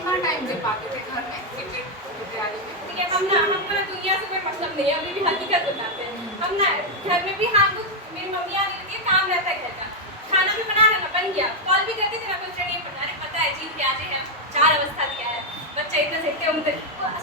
कहाँ टाइम दे पाते थे घर में क्रिकेट की तैयारी में। ठीक है, हम ना दुनिया से कोई मतलब नहीं है, अभी भी हकीकत बताते हैं। हम ना घर में भी हम मेरी मम्मी आने लगी, काम रहता है घर का, खाना भी बना रहा बन गया, कॉल भी करती थी ना कुछ नहीं पढ़ना, अरे पता है जीन प्याजे हैं, 4 अवस्था दिया है, बच्चा इतना सीखते उनके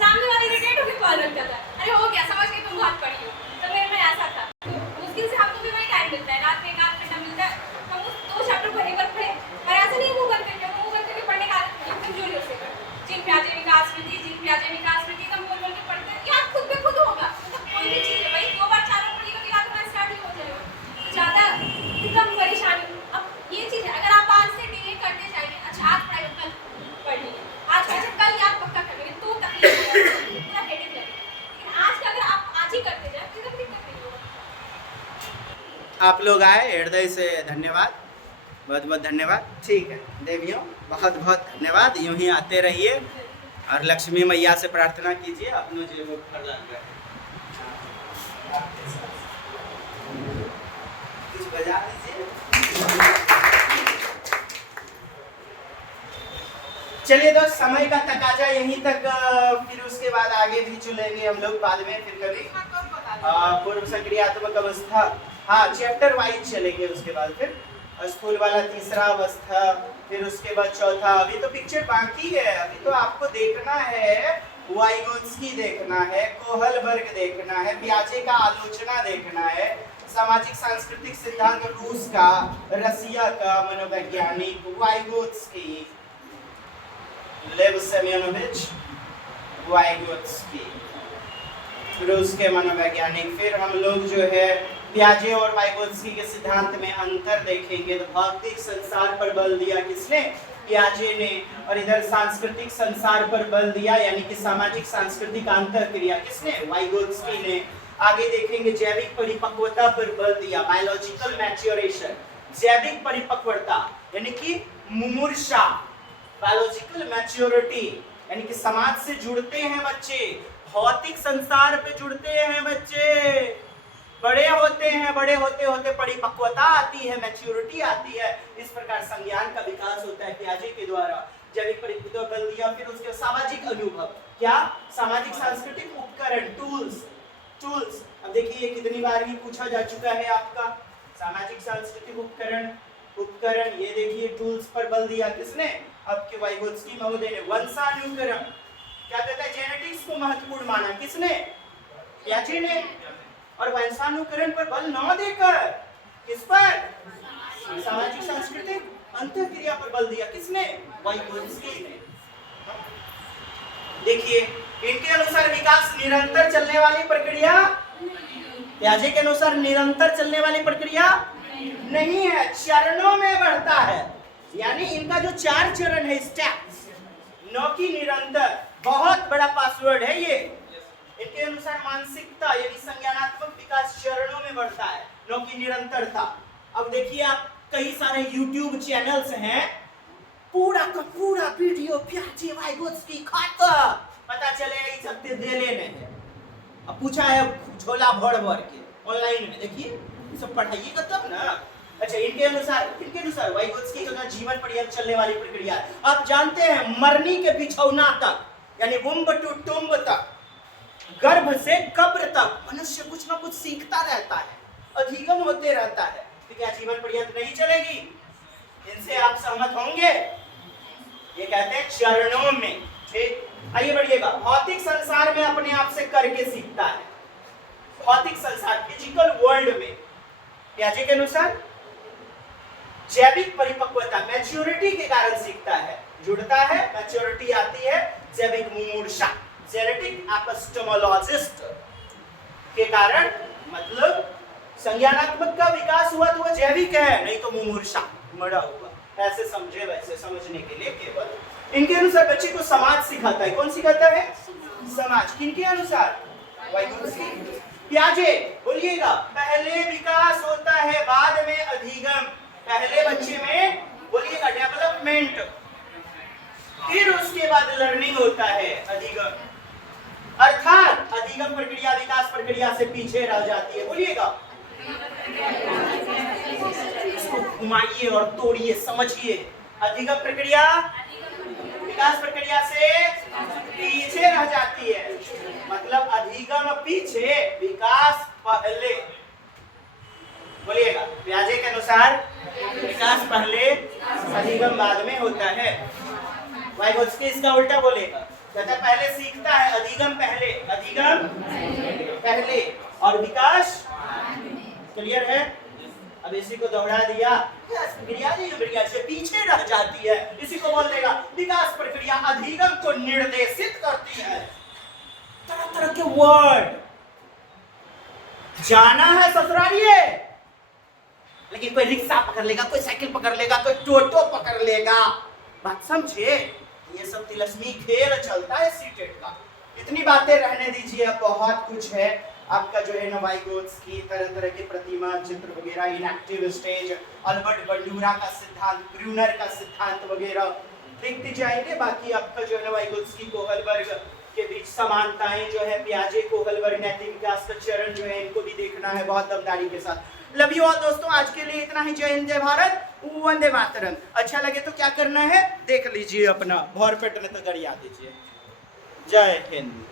सामने वाले इरिटेट होकर कॉल रखता था, अरे हो गया समझ के तुम बहुत पढ़ी हो। तो मेरे में ऐसा था, तो मुश्किल से हमको भी वही टाइम मिलता है, रात में 1 आध घंटा मिलता है, हम उस 2 चैप्टर को एक बार पढ़े, और ऐसा नहीं मुंह बंद करके, मुंह बंद करके पढ़ने का आदत एकदम जोर से कर, जीन प्याजे विकास वृद्धि, जीन प्याजे विकास वृद्धि, एकदम बोल बोल के पढ़ते हैं, या खुद पे खुद होगा, मतलब कोई भी चीज़ है भाई 2 बार 4 बार पढ़िएगा कि रात में स्टार्ट ही हो जाएगा, ज़्यादा एकदम परेशानी। अब ये चीज़ है, अगर आप आज से डिले करते जाएंगे, अच्छा आज पढ़ाई कल पढ़ लीजिए, आज पढ़े कल याद पक्का कर लेंगे, तो तकलीफ होगा, पूरा हेडेक लगेगा, लेकिन आज का अगर आप आज ही करते जाए तो एकदम दिक्कत नहीं होगा। आप लोग आए, हृदय से धन्यवाद, बहुत बहुत धन्यवाद। ठीक है देवियों, बहुत बहुत धन्यवाद, यूं ही आते रहिए और लक्ष्मी मैया से प्रार्थना कीजिए अपनों जेबों पर लग गए। कुछ बजा दीजिए। चलिए दोस्त, समय का तकाजा यहीं तक, फिर उसके बाद आगे भी चलेंगे हम लोग बाद में फिर कभी। पूर्व सक्रियात्मक अवस्था, हाँ चैप्टर वाइज चलेंगे, उसके बाद फिर स्थूल वाला तीसरा अवस्था, फिर उसके बाद चौथा। अभी तो पिक्चर बाकी है, अभी तो आपको देखना है वाइगोत्स्की देखना है, कोहलबर्ग देखना है, पियाजे का आलोचना देखना है, सामाजिक सांस्कृतिक सिद्धांत रूस का, रसिया का मनोवैज्ञानिक वाइगोत्स्की, लेव सेमेयोनोविच वाइगोत्स्की, रूस के मनोवैज्ञानिक। फिर हम लोग जो है पियाजे और वाइगोत्स्की के सिद्धांत में अंतर देखेंगे। तो भौतिक संसार पर बल दिया किसने? पियाजे ने। और इधर सांस्कृतिक संसार पर बल दिया, यानी कि सामाजिक सांस्कृतिक अंतःक्रिया किसने? वाइगोत्स्की ने। आगे देखेंगे जैविक परिपक्वता पर बल दिया, बायोलॉजिकल मैच्योरेशन, जैविक परिपक्वता यानी कि मुमूर्षा, बायोलॉजिकल मैच्योरिटी यानी कि समाज से जुड़ते हैं बच्चे, भौतिक संसार पे जुड़ते हैं बच्चे, बड़े होते हैं, बड़े होते होते परिपक्वता आती है, मैच्योरिटी आती है, इस प्रकार संज्ञान का विकास होता है पियाजे के द्वारा। जैविक परिपक्वता बल दिया, फिर उसके सामाजिक अनुभव, क्या? सामाजिक सांस्कृतिक उपकरण, टूल्स। अब देखिए कितनी बार ही पूछा जा चुका है आपका, सामाजिक सांस्कृतिक उपकरण, ये देखिए टूल्स पर बल दिया किसने? आपके वाइगोत्स्की महोदय ने। वंशानुक्रम, क्या कहता है? जेनेटिक्स को महत्वपूर्ण माना किसने? पियाजे ने। और वंशानुकरण पर बल न देकर किस पर? सामाजिक सांस्कृतिक अंतःक्रिया पर बल दिया किसने? वाइगोत्स्की ने। देखिए इनके अनुसार विकास निरंतर चलने वाली प्रक्रिया, पियाजे के अनुसार निरंतर चलने वाली प्रक्रिया नहीं है, चरणों में बढ़ता है। यानी इनका जो 4 चरण है, स्टेप्स, न कि निरंतर। बहुत बड़ा पासवर्ड है ये। इनके अनुसार मानसिकता यानी संज्ञानात्मक विकास चरणों में बढ़ता है, न कि निरंतरता। अब देखिए आप, कई सारे YouTube चैनल्स हैं, पूरा का पूरा वीडियो पियाजे वाइगोत्स्की खाता, पता चलेगा ये सब दे लेने हैं। अब पूछा है झोला भर भर के ऑनलाइन में, देखिए ये सब पढ़ाइएगा तब ना। अच्छा, इनके अनुसार वाइगोत्स्की का जीवन पर्यंत चलने वाली प्रक्रिया। आप जानते हैं मरनी के बिछौना तक, यानी वुम्ब टू टुम्ब तक, गर्भ से कब्र तक मनुष्य कुछ ना कुछ सीखता रहता है, अधिगम होते रहता है। तो क्या जीवन पर्यंत नहीं चलेगी? इनसे आप सहमत होंगे? ये कहते हैं चरणों में। ठीक, आइए बढ़िएगा। भौतिक संसार में अपने आप से करके सीखता है, भौतिक संसार फिजिकल वर्ल्ड में। पियाजे के अनुसार जैविक परिपक्वता मैच्योरिटी के कारण सीखता है, जुड़ता है, मैच्योरिटी आती है, जैविक मुमूर्षा जेनेटिक एपिस्टेमोलॉजिस्ट के कारण, मतलब संज्ञानात्मक का विकास हुआ तो वह जैविक है, नहीं तो मुमूर्षा मरा हुआ। ऐसे समझे, वैसे समझने के लिए केवल। इनके अनुसार बच्चे को समाज सिखाता है। कौन सिखाता है? समाज। किनके अनुसार? वाइगोत्स्की। पियाजे बोलिएगा, पहले विकास होता है बाद में अधिगम। पहले बच्चे में बोलिएगा डेवलपमेंट, फिर उसके बाद लर्निंग होता है, अधिगम। अर्थात अधिगम प्रक्रिया विकास प्रक्रिया से पीछे रह जाती है। बोलिएगा, इसको घुमाइए और तोड़िए, समझिए। अधिगम प्रक्रिया विकास विकास प्रक्रिया से पीछे रह जाती है। मतलब अधिगम पीछे, विकास पहले। बोलिएगा, पियाजे के अनुसार विकास पहले, अधिगम बाद में होता है। वाइगोत्स्की इसका उल्टा बोलेगा, कहता है पहले सीखता है, अधिगम पहले, अधिगम पहले और विकास। क्लियर है? अब इसी को दोहरा दिया, प्रक्रिया से पीछे रह जाती है, इसी को बोल देगा विकास प्रक्रिया अधिगम को निर्देशित करती है। तरह तरह के वर्ड। जाना है ससुरालिए, लेकिन कोई रिक्शा पकड़ लेगा, कोई साइकिल पकड़ लेगा, कोई टोटो पकड़ लेगा। बात समझे? ये सब तिलस्मी खेल चलता है सीटेट का। इतनी बातें रहने दीजिए, बहुत कुछ है आपका जो है ना वाइगोत्स्की, तरह तरह के प्रतिमा चित्र वगैरह, इनएक्टिव स्टेज, अल्बर्ट बंडूरा का सिद्धांत, ब्रूनर का सिद्धांत वगैरह देखते जाएंगे। बाकी आपका जो है ना वाइगोत्स्की कोहलबर्ग के बीच समानताएं जो है, पियाजे कोहलबर्ग नैतिक विकास का चरण जो है, इनको भी देखना है बहुत दमदारी के साथ। लव यू ऑल दोस्तों, आज के लिए इतना ही। जय हिंद, जय भारत, वंदे मातरम। अच्छा लगे तो क्या करना है देख लीजिए, अपना भौर पेट में तो गरिया दीजिए। जय हिंद।